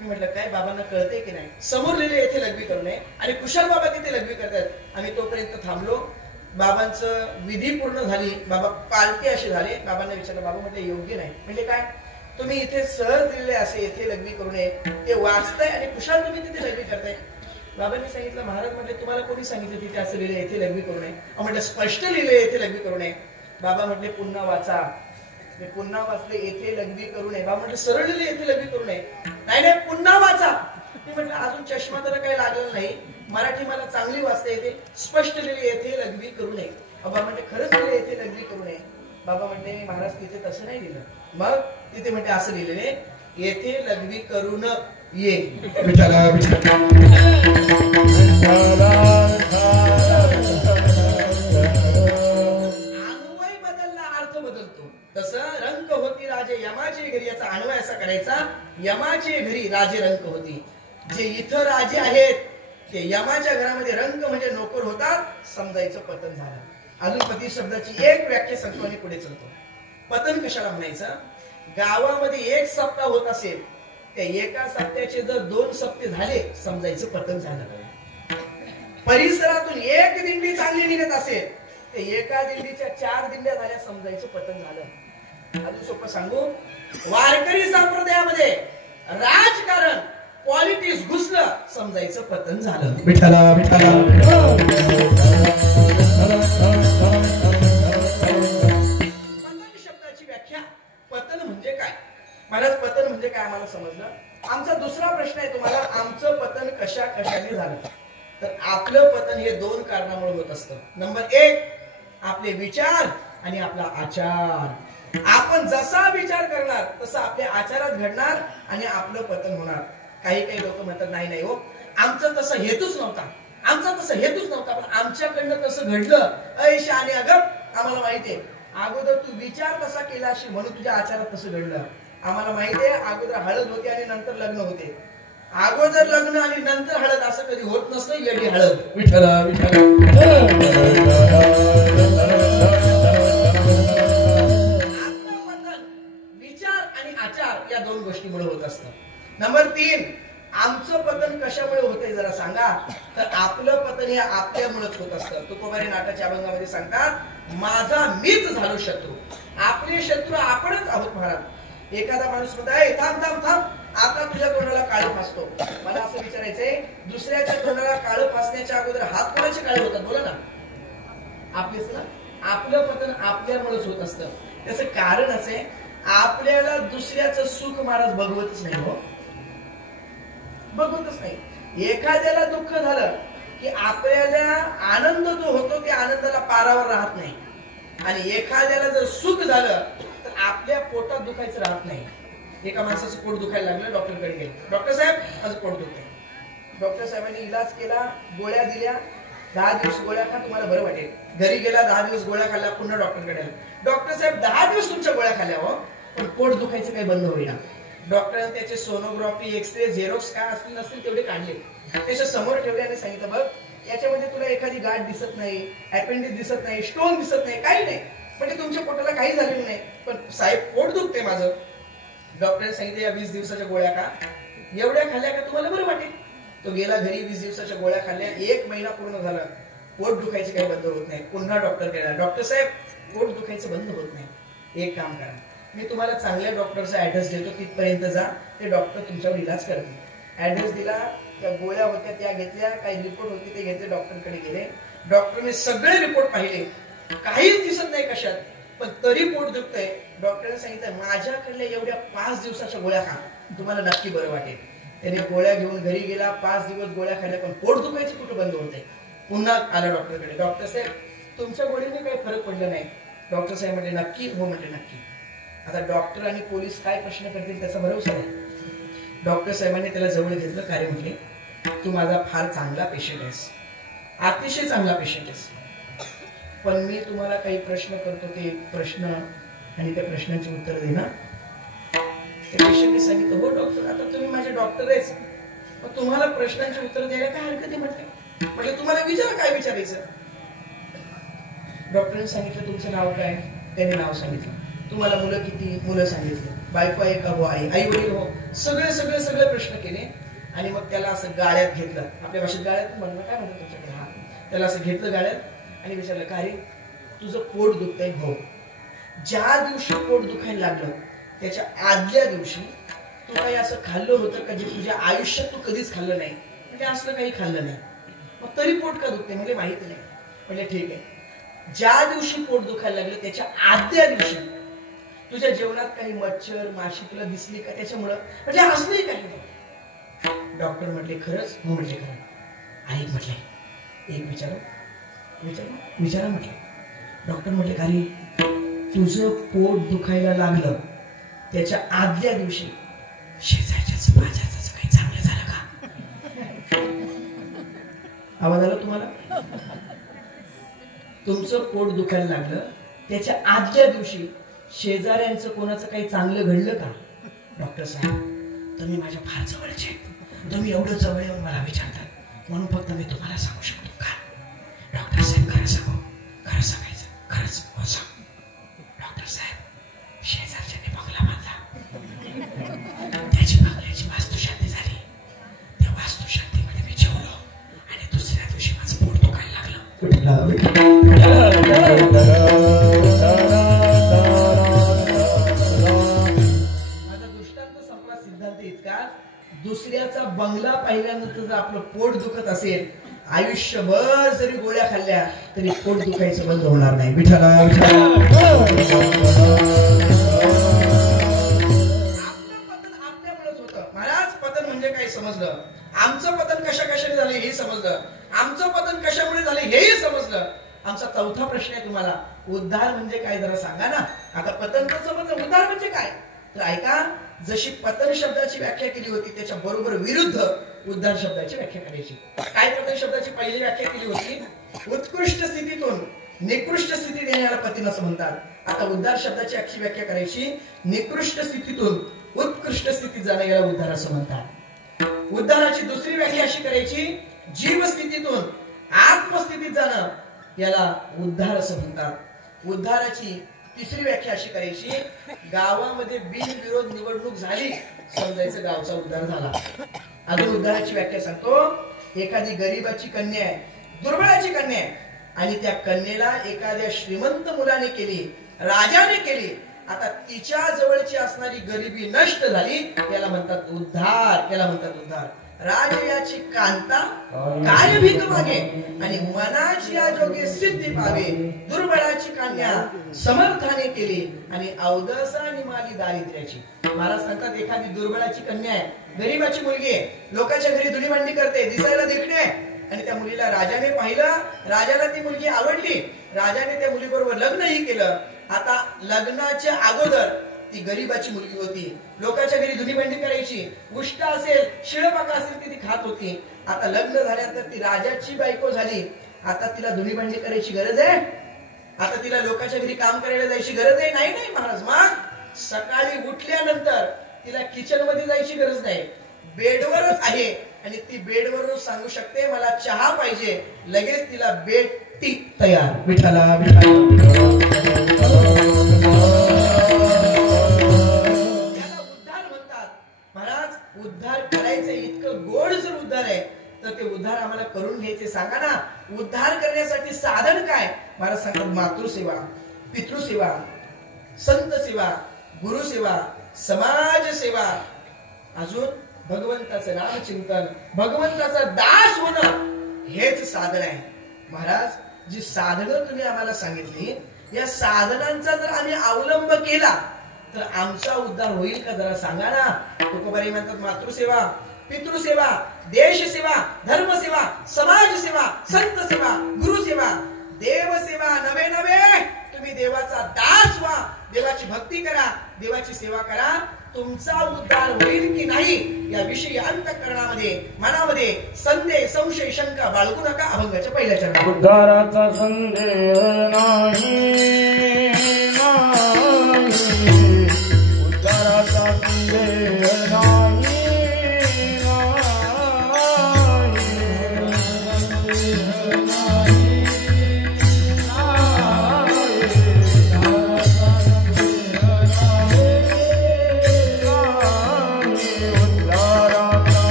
मी म्हटलं काय बाबांना कळतंय की नाही, समोर लिहिले येथे लग्नी करू नये आणि कुशाल बाबा तिथे लग्नी करतात. आम्ही तोपर्यंत थांबलो. बाबांचं विधी पूर्ण झाली, बाबा पालखी अशी झाली. बाबांना विचारलं, बाबा म्हटलं योग्य नाही. म्हणजे काय, तुम्ही इथे सहज दिलेले असे येथे लग्नी करू नये ते वाचताय आणि कुशाल तुम्ही तिथे लग्नी करताय. बाबांनी सांगितलं, महाराज म्हटले तुम्हाला कोणी सांगितलं तिथे असं लिहिले येथे लग्नी करू नये. म्हटलं स्पष्ट लिहिले येथे लग्नी करू नये. बाबा म्हटले पुन्हा वाचा. मी पुन्हा वाचले येथे लग्नी करू नये. बाबा म्हटलं सरळ लिहिले येथे लग्नी करू नये. नाही नाही पुन्हा वाचा. मी म्हटलं अजून चष्मा तर काही लागलेला नाही, मराठी मला चांगली वाचता येते, स्पष्ट लिहिले येथे लग्नी करू नये. बाबा म्हटले खरंच लिहिले येथे लग्नी करू नये. बाबा म्हटले महाराज तिथे तसं नाही लिहिलं. मग तिथे म्हटले असं लिहिलेले येथे लग्नी करून ये. विचारा अन्वय बदलला अर्थ बदलतो. तसं रंक होती राजे यमाचे घरी, याचा अन्वय असा करायचा, यमाचे घरी राजे रंक होती. जे इथं राजे आहेत ते यमाच्या घरामध्ये रंक म्हणजे नोकर होतात, समजायचं पतन झालं. अजून पती शब्दाची एक व्याख्या सांगतो आणि पुढे चलतो. पतन कशाला म्हणायचं, गावामध्ये एक सप्ताह होत असेल, त्या एका सप्त्याचे जर 2 सप्ते झाले समजायचं पतन झालं. परिसरातून एक दिंडी चांगली निघत असेल, ते एका दिंडीच्या 4 दिंड्या झाल्या समजायचं पतन झालं. अजून सोपं सांगू, वारकरी संप्रदायामध्ये राजकारण पॉलिटिक्स घुसलं समजायचं पतन झालं. विठ्ठला विठ्ठला. पतन शब्दाची व्याख्या, पतन म्हणजे काय, महाराज पतन म्हणजे काय आम्हाला समजलं. आमचा दुसरा प्रश्न आहे तुम्हाला, आमचं पतन कशा कशाने झालं. तर आपलं पतन हे 2 कारणामुळे होत असतं. नंबर 1 आपले विचार आणि आपला आचार. आपण जसा विचार करणार तसं आपल्या आचारात घडणार आणि आपलं पतन होणार. काही काही लोक म्हणतात नाही नाही हो आमचं तसं हेतूच नव्हता, आमचा तसं हेतूच नव्हता, पण आमच्याकडनं तसं घडलं. ऐशा आणि अगप आम्हाला माहितीये, अगोदर तू विचार कसा केला असेल म्हणून तुझ्या आचारात तसं घडलं. आम्हाला माहितीये अगोदर हळद होते आणि नंतर लग्न होते. अगोदर लग्न आणि नंतर हळद असं कधी होत नसतं. येडी हळद. विठ्ठला विठ्ठला. विचार आणि आचार या 2 गोष्टीमुळे होत असतं. नंबर 3 आमचं पतन कशामुळे होतंय जरा सांगा. तर आपलं पतन हे आपल्यामुळेच होत असतं. तुकोबारे नाटाच्या अभंगामध्ये सांगतात, माझा मीच झालो शत्रू. आपले शत्रू आपणच आहोत महाराज. एखादा माणूस म्हणतो थांब थांब थांब, आता तुझ्या तोंडाला काळं फासतो. मला असं विचारायचंय, दुसऱ्याच्या तोंडाला काळं फासण्याच्या अगोदर हात कोणाचे काळे होतात बोला ना, आपलेच ना. आपलं पतन आपल्यामुळेच होत असतं. त्याचं कारण असे, आपल्याला दुसऱ्याचं सुख महाराज बघवतच नाही हो, बघवतच नाही. एखाद्याला दुःख झालं की आपल्याला आनंद जो होतो त्या आनंदाला पारावर राहत नाही, आणि एखाद्याला जर सुख झालं तर आपल्या पोटात दुखायचं राहत नाही. एका माणसाचं पोट दुखायला लागलं, डॉक्टरकडे गेले. डॉक्टर साहेब माझं पोट दुखतंय. डॉक्टर साहेबांनी इलाज केला, गोळ्या दिल्या. 10 दिवस गोळ्या खा तुम्हाला बरं वाटेल. घरी गेला, 10 दिवस गोळ्या खाल्ल्या, पुन्हा डॉक्टरकडे आला. डॉक्टर साहेब 10 दिवस तुमच्या गोळ्या खाल्ल्या हो, पण पोट दुखायचं काही बंद होईना. डॉक्टरांनी त्याचे सोनोग्राफी, एक्सरे, झेरॉक्स काय असतील नसतील तेवढे काढले, त्याच्या समोर ठेवले आणि सांगितलं बघ याच्यामध्ये तुला एखादी गाठ दिसत नाही, अपेंडिक्स दिसत नाही, स्टोन दिसत नाही, काही नाही, म्हणजे तुमच्या पोटाला काही झालेलं नाही, पण साहेब पोट दुखते माझं. डॉक्टरांनी सांगितलं या 20 दिवसाच्या गोळ्या का, एवढ्या खाल्ल्या का तुम्हाला बरं वाटेल. तो गेला घरी, 20 दिवसाच्या गोळ्या खाल्ल्या. 1 महिना पूर्ण झाला, पोट दुखायचं काही बंद होत नाही. पुन्हा डॉक्टर गेला, डॉक्टर साहेब पोट दुखायचं बंद होत नाही. एक काम करा, मी तुम्हाला चांगल्या डॉक्टरचा ऍड्रेस देतो, तिथपर्यंत जा, ते डॉक्टर तुमच्यावर इलाज करतील. ऍड्रेस दिला, त्या गोळ्या होत्या त्या घेतल्या, काही रिपोर्ट होते ते घेतले, डॉक्टरकडे गेले. डॉक्टरने सगळे रिपोर्ट पाहिले. काहीच दिसत नाही कशात, पण तरी पोट दुखतंय. डॉक्टरने सांगितलं माझ्याकडल्या एवढ्या 5 दिवसाच्या गोळ्या खा, तुम्हाला नक्की बरं वाटेल. त्याने गोळ्या घेऊन घरी गेला. 5 दिवस गोळ्या खाल्ल्या, पण पोट दुखायचं कुठं बंद होते. पुन्हा आला डॉक्टरकडे. डॉक्टर साहेब तुमच्या गोळीने काही फरक पडला नाही. डॉक्टर साहेब म्हटले नक्की? हो म्हटले नक्की. आता डॉक्टर आणि पोलीस काय प्रश्न करतील त्याचा भरोसा नाही. डॉक्टर साहेबांनी त्याला जवळ घेतलं. काय म्हटले, तू माझा फार चांगला पेशंट आहेस, अतिशय चांगला पेशंट आहेस, पण मी तुम्हाला काही प्रश्न करतो, ते प्रश्न आणि त्या प्रश्नांची उत्तर दे ना. त्या पेशंटने सांगितलं हो डॉक्टर, आता तुम्ही माझे डॉक्टर आहेस, पण तुम्हाला प्रश्नांची उत्तर द्यायला काय हरकत आहे. म्हटलं तुम्हाला विचारा काय विचारायचं. डॉक्टरांनी सांगितलं तुमचं नाव काय. त्याने नाव सांगितलं. तुम्हाला मुलं किती. मुलं सांगितलं. बायको आहे का हो, आई वडील हो, सगळे सगळे सगळे प्रश्न केले. आणि मग त्याला असं गाळ्यात घेतलं. आपल्या भाषेत गाळ्यात म्हणणं काय म्हणतात तुमच्याकडे. हा, त्याला असं घेतलं गाळ्यात आणि विचारलं काय रे तुझं पोट दुखतंय. हो. ज्या दिवशी पोट दुखायला लागलं त्याच्या आदल्या दिवशी तू काही असं खाल्लं होतं का जे तुझ्या आयुष्यात तू कधीच खाल्लं नाही. म्हणजे असलं काही खाल्लं नाही, मग तरी पोट का दुखते. म्हणजे माहिती नाही. म्हणजे ठीक आहे, ज्या दिवशी पोट दुखायला लागलं त्याच्या आदल्या दिवशी तुझ्या जेवणात काही मच्छर माशी तुला दिसली का त्याच्यामुळं. म्हणजे असलंही काही नाही. डॉक्टर म्हटले खरंच. हो म्हटले खरं. ऐक म्हटले एक विचारा म्हटले. डॉक्टर म्हटले का रे तुझं पोट दुखायला लागलं त्याच्या आदल्या दिवशी शेजारच्या भाज्याचं काही चांगलं झालं का. आवाज आला तुम्हाला. तुमचं पोट दुखायला लागलं त्याच्या आदल्या दिवशी शेजाऱ्यांचं कोणाचं काही चांगलं घडलं का. डॉक्टर साहेब तुम्ही माझ्या फार जवळचे, तुम्ही एवढं जवळ येऊन मला विचारतात म्हणून फक्त मी तुम्हाला सांगू शकतो का. डॉक्टर साहेब खरं सांगू. खरं सांगायचं. खरंच हो सांग. डॉक्टर साहेब शेजारच्याने बंगला बांधला, त्याची बंगल्याची वास्तुशांती झाली. त्या वास्तुशांतीमध्ये मी जेवलो आणि दुसऱ्या दिवशी माझं पोट दुखायला लागलं. माझा दृष्टांत संपला. सिद्धांत इतका, दुसऱ्याचा बंगला पाहिल्यानंतर जर आपलं पोट दुखत असेल, आयुष्यभर जरी गोळ्या खाल्ल्या तरी पोट दुखायचं बंद होणार नाही. विठ्ठला आपलं पतन आपल्यामुळेच होतं. महाराज पतन म्हणजे काय समजलं. आमचं पतन कशाने झाले हे समजलं. आमचं पतन कशामुळे झाले हेही समजलं. आमचा चौथा प्रश्न आहे तुम्हाला, उद्धार म्हणजे काय जरा सांगा ना. आता पतन तर समजलं, उद्धार म्हणजे काय. तर ऐका, जशी पतन शब्दाची व्याख्या केली होती त्याच्या बरोबर विरुद्ध उद्धार शब्दाची व्याख्या करायची. काय पतन शब्दाची पहिली व्याख्या केली होती, उत्कृष्ट स्थितीतून निकृष्ट स्थितीत येण्याला पतन असं म्हणतात. आता उद्धार शब्दाची अशी व्याख्या करायची, निकृष्ट स्थितीतून उत्कृष्ट स्थितीत जाणं याला उद्धार असं म्हणतात. उद्धाराची दुसरी व्याख्या अशी करायची, जीव स्थितीतून आत्मस्थितीत जाणं याला उद्धार असं म्हणतात. उद्धाराची तिसरी व्याख्या अशी करायची, गावामध्ये बिनविरोध निवडणूक झाली समजायचं गावचा उद्धार झाला. अजून उद्धाराची व्याख्या सांगतो, एखादी गरीबाची कन्या आहे, दुर्बळाची कन्या आहे आणि त्या कन्येला एखाद्या श्रीमंत मुलाने केली, राजाने केली. आता तिच्या जवळची असणारी गरिबी नष्ट झाली, याला म्हणतात उद्धार. याला म्हणतात उद्धार. राजयाची कांता काय भीक मागे आणि मनाची आजोगे सिद्धी पावे. दुर्बळाची कन्या समर्थाने केली आणि अवदसा निमाली दारिद्र्याची. महाराज सांगतात एखादी दुर्बळाची कन्या आहे, गरीबाची मुलगी आहे, लोकांच्या घरी धुलीभांडी करते, दिसायला देखणे आहे आणि त्या मुलीला राजाने पाहिलं, राजाला ती मुलगी आवडली, राजाने त्या मुलीबरोबर लग्नही केलं. आता लग्नाच्या अगोदर ती गरीबाची मुलगी होती, लोकांच्या घरी धुलीभांडी करायची, उष्ट असेल शिळपाका असेल ती खात होती. आता लग्न झाल्यानंतर ती राजाची बायको झाली, आता तिला धुलीभांडी करायची गरज आहे, आता तिला लोकांच्या घरी काम करायला जायची गरज आहे. नाही नाही महाराज, मग सकाळी उठल्यानंतर तिला किचन मध्ये जायची गरज नाही, बेडवरच आहे आणि ती बेडवरच सांगू शकते मला चहा पाहिजे, लगेच तिला बेड टी तयार. विठ्ठला उद्धार करायचे इतकं गोड जर उद्धार आहे तर ते उद्धार आम्हाला करून घ्यायचे. सांगा ना, उद्धार करण्यासाठी साधन काय. मला सांगतात मातृसेवा, पितृसेवा, संत सेवा, गुरुसेवा, समाज सेवा, अजून भगवंताचं नामचिंतन, भगवंताचा दास होणं हेच साधन आहे. महाराज जी साधनं तुम्ही आम्हाला सांगितली, या साधनांचा जर आम्ही अवलंब केला तर आमचा उद्धार होईल का जरा सांगा ना. तुकोबारी म्हणतात मातृसेवा, पितृसेवा, देशसेवा, धर्मसेवा, समाजसेवा, संत सेवा, गुरुसेवा, देवसेवा नवे नवे. तुम्ही देवाचा दास व्हा, देवाची भक्ती करा, देवाची सेवा करा. तुमचा उद्धार होईल की नाही याविषयी अंतःकरणामध्ये मनामध्ये संदेह संशय शंका बाळगू नका. अभंगाच्या पहिल्या चरणात उद्धाराचा संदेह नाही, उद्धाराचा संदेह नाही.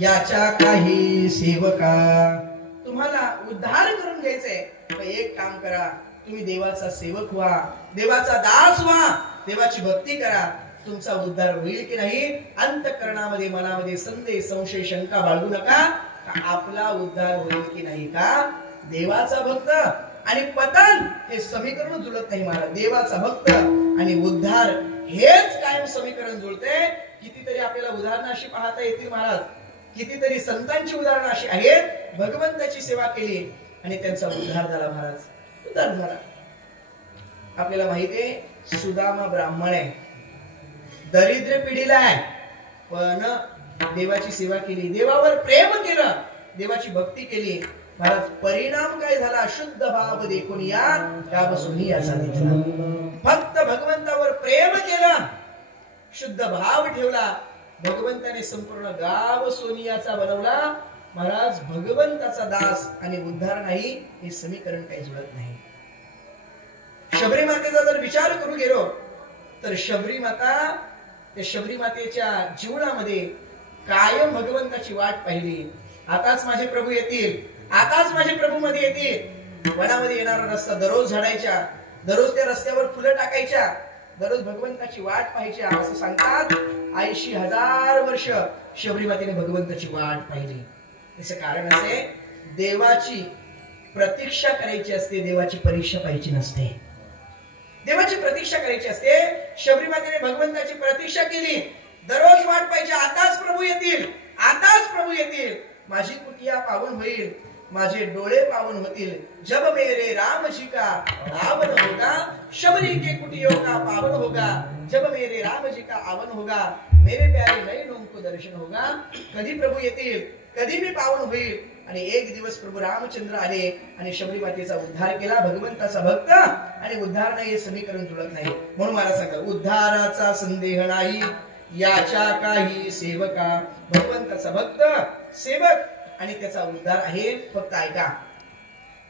याच्या काही सेवका. तुम्हाला उद्धार करून घ्यायचंय तर एक काम करा, तुम्ही देवाचा सेवक व्हा, देवाचा दास व्हा, देवाची भक्ती करा. तुमचा उद्धार होईल की नाही अंतःकरणामध्ये मनामध्ये संदेह संशय शंका बाळगू नका. आपला उद्धार होईल की नाही का. देवाचा भक्त आणि पतन हे समीकरण जुळत नाही महाराज. देवाचा भक्त आणि उद्धार हेच कायम समीकरण जुळते. कितीतरी आपल्याला उदाहरणं अशी पाहता येतील महाराज, कितीतरी संतांची उदाहरणं अशी आहेत, भगवंताची सेवा केली आणि त्यांचा उद्धार झाला महाराज, उद्धार झाला. आपल्याला माहितीये सुदामा ब्राह्मण आहे, दरिद्र पिढीला आहे, पण देवाची सेवा केली, देवावर प्रेम केलं, देवाची भक्ती केली महाराज. परिणाम काय झाला, शुद्ध भाव देखून या बसून याचा दिसला. फक्त भगवंतावर प्रेम केलं, शुद्ध भाव ठेवला, भगवंताने संपूर्ण गाव सोनियाचा बनवला महाराज. भगवंताचा दास आणि उद्धार नाही हे समीकरण काही जुळत नाही. शबरी मातेचा जर विचार करू गेलो तर शबरी माता, त्या शबरी मातेच्या जीवनामध्ये कायम भगवंताची वाट पाहिली. आताच माझे प्रभू येतील, आताच माझे प्रभू मध्ये येतील. वनामध्ये येणारा रस्ता दररोज झाडायच्या, दररोज त्या रस्त्यावर फुलं टाकायच्या, दररोज भगवंताची वाट पाहायची. असं सांगतात 80,000 वर्ष शबरी मातेने भगवंताची वाट पाहिली. त्याचे कारण असे, देवाची प्रतीक्षा करायची असते, देवाची परीक्षा पाहायची नसते. देवाची प्रतीक्षा करायची असते. शबरी मातेने भगवंताची प्रतीक्षा केली, दररोज वाट पाहिजे, आताच प्रभू येतील, आताच प्रभू येतील, माझी कुटिया पावन होईल, माझे डोळे पावन होतील. जब मेरे राम जी का आवन होगा, शबरी के कुटियों का पावन होगा. जब मेरे राम जी का आवन होगा, मेरे प्यारे नयनों को दर्शन होगा. कधी प्रभू येतील, कधी मी पावन होईल. आणि एक दिवस प्रभू रामचंद्र आले आणि शबरी मातेचा उद्धार केला. भगवंताचा भक्त आणि उद्धार नाही हे समीकरण जुळत नाही. म्हणून मला सांगा, उद्धाराचा संदेह नाही, याच्या काही सेवका. भगवंताचा भक्त सेवक आणि त्याचा उद्धार आहे. फक्त ऐका,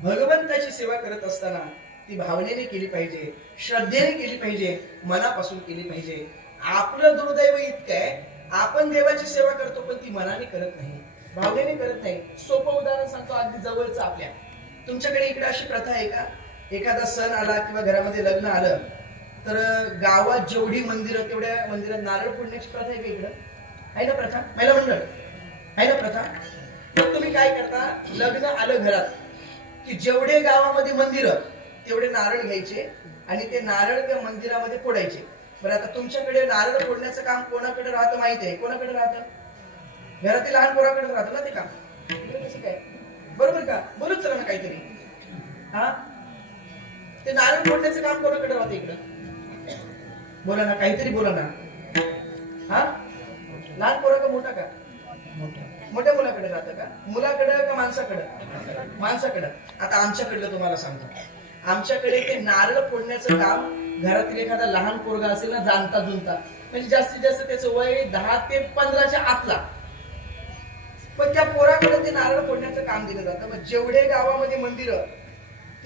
भगवंताची सेवा करत असताना ती भावनेने केली पाहिजे, श्रद्धेने केली पाहिजे, मनापासून केली पाहिजे. आपलं दुर्दैव इतकं आहे, आपण देवाची सेवा करतो पण ती मनाने करत नाही, भावनेने करत नाही. सोपं उदाहरण सांगतो, अगदी जवळचं आपल्या. तुमच्याकडे इकडे अशी प्रथा आहे का, एखादा सण आला किंवा घरामध्ये लग्न आलं तर गावात जेवढी मंदिरं तेवढ्या मंदिरात नारळ फोडण्याची प्रथा आहे का? इकडं आहे ना प्रथा, महिला मंडळ आहे ना प्रथा. तर तुम्ही काय करता, लग्न आलं घरात की जेवढे गावामध्ये मंदिरं तेवढे नारळ घ्यायचे आणि ते नारळ त्या मंदिरामध्ये फोडायचे. बरं, आता तुमच्याकडे नारळ फोडण्याचं काम कोणाकडे राहतं माहित आहे? कोणाकडे राहतं? घरातील लहान पोराकडे राहतं ना ते काम. कसं काय, बरोबर का? बोलूच चला ना काहीतरी. हा, ते नारळ फोडण्याचं काम कोणाकडे राहतं इकडं? बोला ना, काहीतरी बोला ना. हा, लहान पोरा का मोठा का? मोठ्या मुलाकडे राहतं का? मुलाकडे का माणसाकडे? माणसाकडे. आता आमच्याकडलं तुम्हाला सांगतो, आमच्याकडे ते नारळ फोडण्याचं काम घरातील एखादा लहान पोरगा असेल ना, जाणता जुनता, म्हणजे जास्तीत जास्त त्याचं वय 10 ते 15च्या आतला, पण त्या पोराकडे ते नारळ फोडण्याचं काम दिलं जातं. मग जेवढे गावामध्ये मंदिरं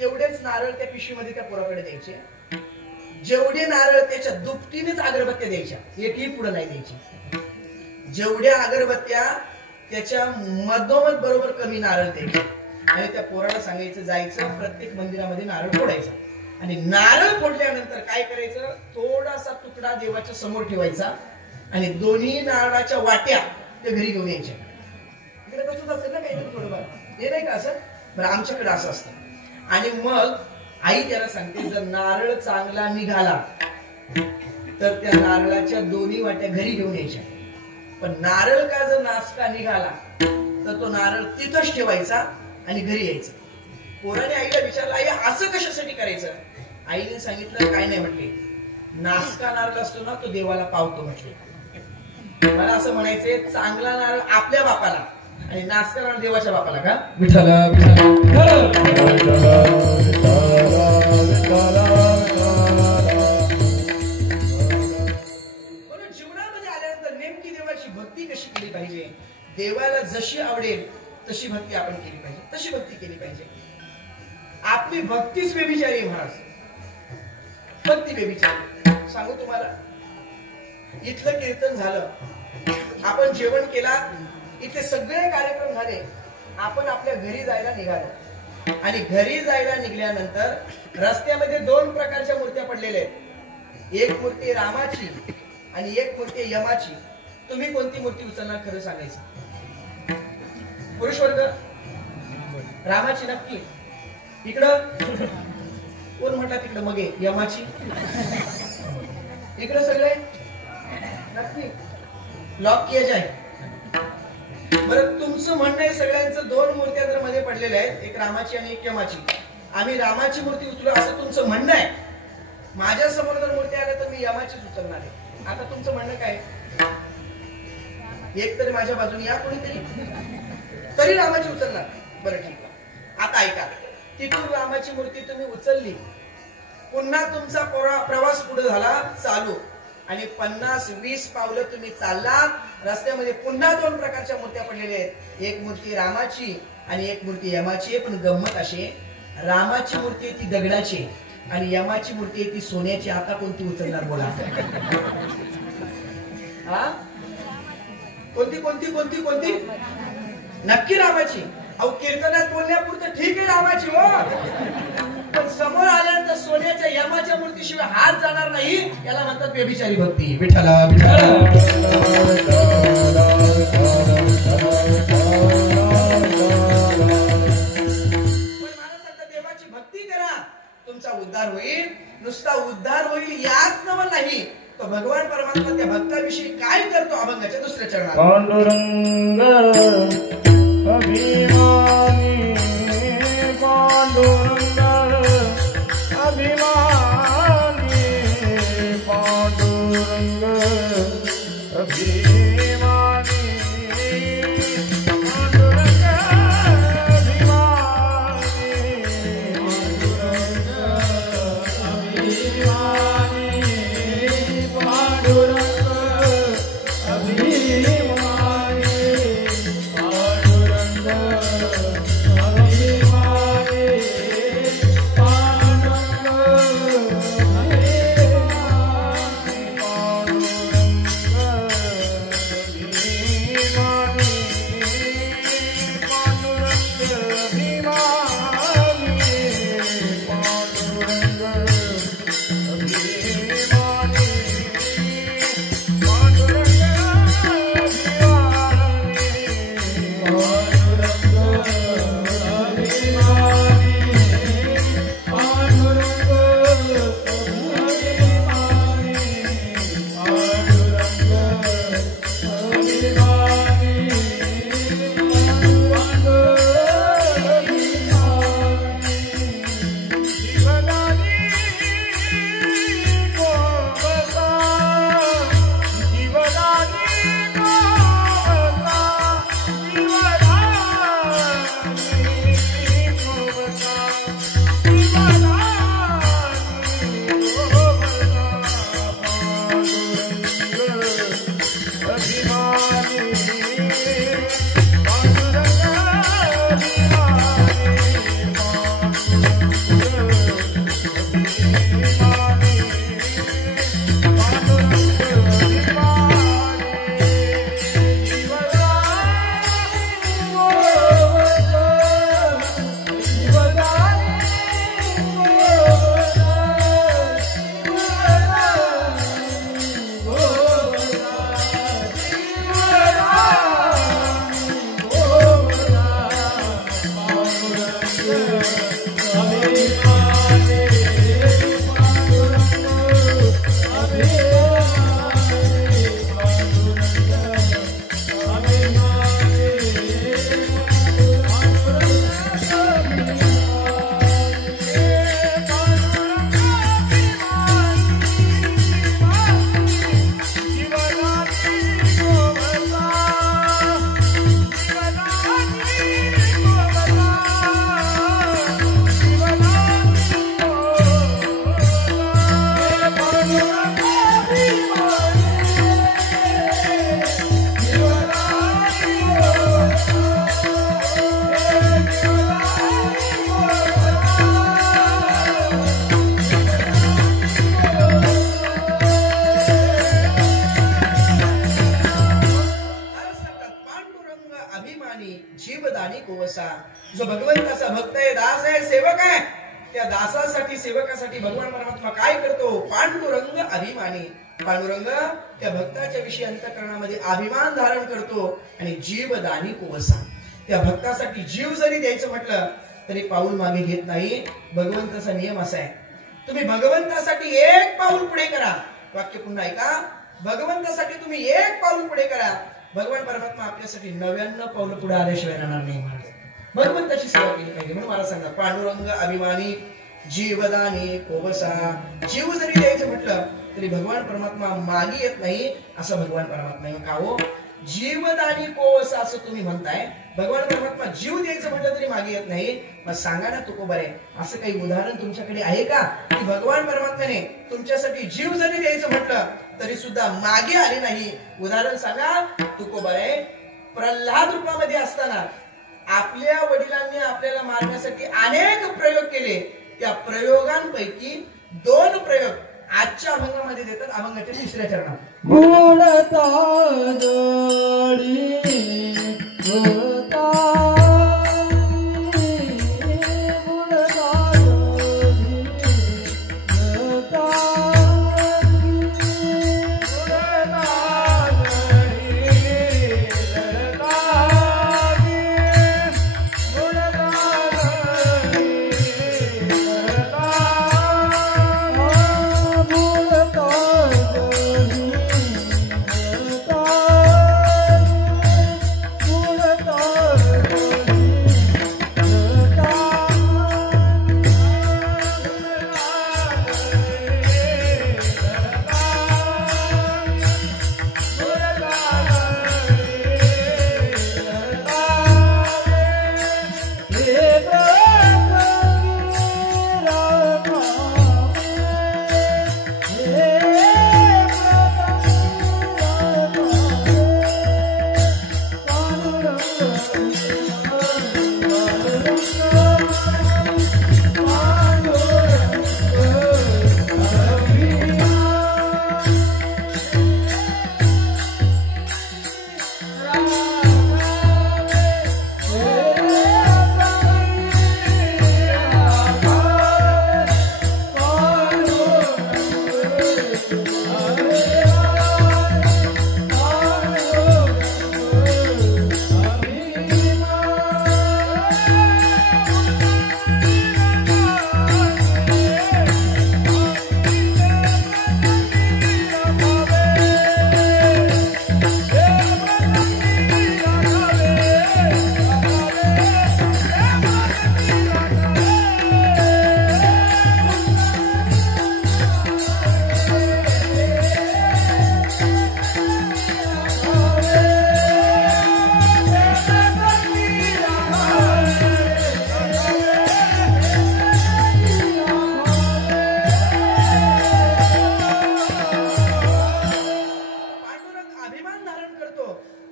तेवढेच नारळ त्या पिशवीमध्ये त्या पोराकडे द्यायचे. जेवढे नारळ त्याच्या दुपटीनेच अगरबत्त्या द्यायच्या, एकही पुढे नाही द्यायची. जेवढ्या अगरबत्त्या त्याच्या मधोमध बरोबर कमी नारळ द्यायचे. आणि त्या पोराला सांगायचं, जायचं प्रत्येक मंदिरामध्ये नारळ फोडायचा. आणि नारळ फोडल्यानंतर काय करायचं, थोडासा तुकडा देवाच्या समोर ठेवायचा आणि दोन्ही नारळाच्या वाट्या त्या घरी घेऊन यायच्या. इकडे तसंच असेल ना काहीतरी थोडंफार, हे नाही का असं? बरं, आमच्याकडे असं असतं. आणि मग आई त्याला सांगते, जर नारळ चांगला निघाला तर त्या नारळाच्या दोन्ही वाट्या घरी घेऊन यायच्या. पण नारळ का जर नासका निघाला तर तो नारळ तिथंच ठेवायचा आणि घरी यायचं. पोराने आईला विचारलं, आई असं कशासाठी करायचं? आईने सांगितलं, काय नाही म्हटले, नासका नारळ असतो ना तो देवाला पावतो म्हटले. मला असं म्हणायचंय, चांगला नारळ आपल्या बापाला आणि नासका नारळ देवाच्या बापाला का? विठ्ठल जीवनामध्ये आल्यानंतर नेमकी देवाची भक्ती कशी केली पाहिजे, देवाला जशी आवडेल तशी भक्ती आपण केली पाहिजे, तशी भक्ती केली पाहिजे. आपली भक्तीच व्यभिचारी महाराज, भक्ती व्यभिचारी. सांगू तुम्हाला, इथलं कीर्तन झालं, आपण जेवण केला, इथे सगळे कार्यक्रम झाले, आपण आपल्या घरी जायला निघालो. आणि घरी जायला निघाल्यानंतर रस्त्यामध्ये 2 प्रकारच्या मूर्त्या पडलेल्या आहेत. एक मूर्ती रामाची आणि एक मूर्ती यमाची. तुम्ही कोणती मूर्ती उचलणार खरं सांगायचं? पुरुष वर्ग रामाची नक्की. इकडं कोण म्हटला तिकडं मगे यमाची? इकडं सगळे नक्की लॉक किया जाय. बरं, तुमचं म्हणणं आहे सगळ्यांचं 2 मूर्त्या जर मध्ये पडलेल्या आहेत, एक रामाची आणि एक यमाची, आम्ही रामाची मूर्ती उचलू असं तुमचं म्हणणं आहे. माझ्या समोर जर मूर्ती आल्या तर मी यमाचीच उचलणार आहे. आता तुमचं म्हणणं काय? एक तरी माझ्या बाजूने या कोणीतरी, तरी रामाची उचलणार. बरं ठीक आहे. आता ऐका, तिथून रामाची मूर्ती तुम्ही उचलली, पुन्हा तुमचा प्रवास पुढे झाला चालू आणि 50-20 पावलं तुम्ही चाललात, रस्त्यामध्ये पुन्हा 2 प्रकारच्या मूर्त्या पडलेल्या आहेत. एक मूर्ती रामाची आणि एक मूर्ती यमाची. पण गंमत अशी, रामाची मूर्ती ती दगडाची आणि यमाची मूर्ती ती सोन्याची. आता कोणती उचलणार बोला? हा, कोणती कोणती कोणती कोणती? नक्की रामाची. अहो, कीर्तनात बोलण्यापुरतं ठीक आहे रामाची हो, पण समोर आल्यानंतर सोन्याच्या यमाच्या मूर्तीशिवाय हात जाणार नाही. याला म्हणतात व्यभिचारी भक्ती. विठ्ठला विठ्ठला. देवाची भक्ती करा, तुमचा उद्धार होईल. नुसता उद्धार होईल यात नवल नाही, तो भगवान परमात्मा त्या भक्ताविषयी काय करतो अभंगाच्या 2ऱ्या चरणात. पांडुरंग अभिमानी, पांडुरंग अभिमानी, पांडुरंग अभिमानी, पांडुरंग अभिमानी, पांडुरंग जीवदानी कोवसा. जो भगवंताचा भक्त आहे, दास आहे, सेवक आहे, त्या दासासाठी सेवकासाठी भगवान परमात्मा काय करतो? पांडुरंग अभिमानी. पांडुरंग त्या भक्ताच्या विषयी अंतःकरणामध्ये अभिमान धारण करतो आणि जीवदानी कोवसा. त्या भक्तासाठी जीव जरी द्यायचं म्हटलं तरी पाऊल मागे घेत नाही. भगवंताचा नियम असा आहे, तुम्ही भगवंतासाठी एक पाऊल पुढे करा. वाक्य पुन्हा ऐका, भगवंतासाठी तुम्ही एक पाऊल पुढे करा. भगवान परमात्मा आपल्यासाठी 99 पाऊल पुढे आल्याशिवाय राहणार नाही. भगवंताची सेवा केली पाहिजे. म्हणून मला सांगा, पांडुरंग अभिमानी जीवदानी कोवसा. जीव जरी द्यायचं म्हटलं तरी भगवान परमात्मा मागे येत नाही, असं भगवान परमात्मा. का हो, जीवदानी कोवसा असं तुम्ही म्हणताय, भगवान परमात्मा जीव द्यायचं म्हटलं तरी मागे येत नाही. मग सांगा ना तुकोबारे, असं काही उदाहरण तुमच्याकडे आहे का की भगवान परमात्म्याने तुमच्यासाठी जीव जरी द्यायचं म्हटलं तरी सुद्धा मागे आले नाही? उदाहरण सांगा तुकोबारे. प्रल्हाद रूपामध्ये असताना आपल्या वडिलांनी आपल्याला मारण्यासाठी अनेक प्रयोग केले. त्या प्रयोगांपैकी 2 प्रयोग आजच्या अभंगामध्ये देतात. अभंगाच्या 3ऱ्या चरणात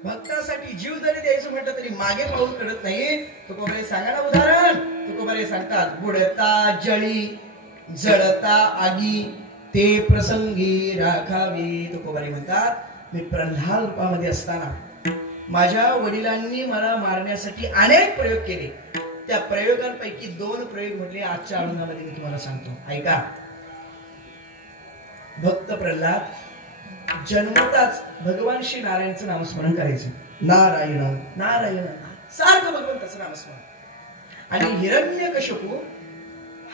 भक्तासाठी जीव जरी द्यायचं म्हटलं तरी मागे पाऊल करत नाही. तुकोबारे सांगा ना उदाहरण. तुकोबारे सांगतात, बुडता जळी जळता आगी ते प्रसंगी राखावी. तुकोबारे म्हणतात, मी प्रल्हाद रूपामध्ये असताना माझ्या वडिलांनी मला मारण्यासाठी अनेक प्रयोग केले. त्या प्रयोगांपैकी 2 प्रयोग म्हटले आजच्या अभंगामध्ये मी तुम्हाला सांगतो, ऐका. भक्त प्रल्हाद जन्मताच भगवान श्री नारायणचं नामस्मरण करायचं. नारायण नारायण सारखं भगवंताचं नामस्मरण. आणि हिरण्यकशिपू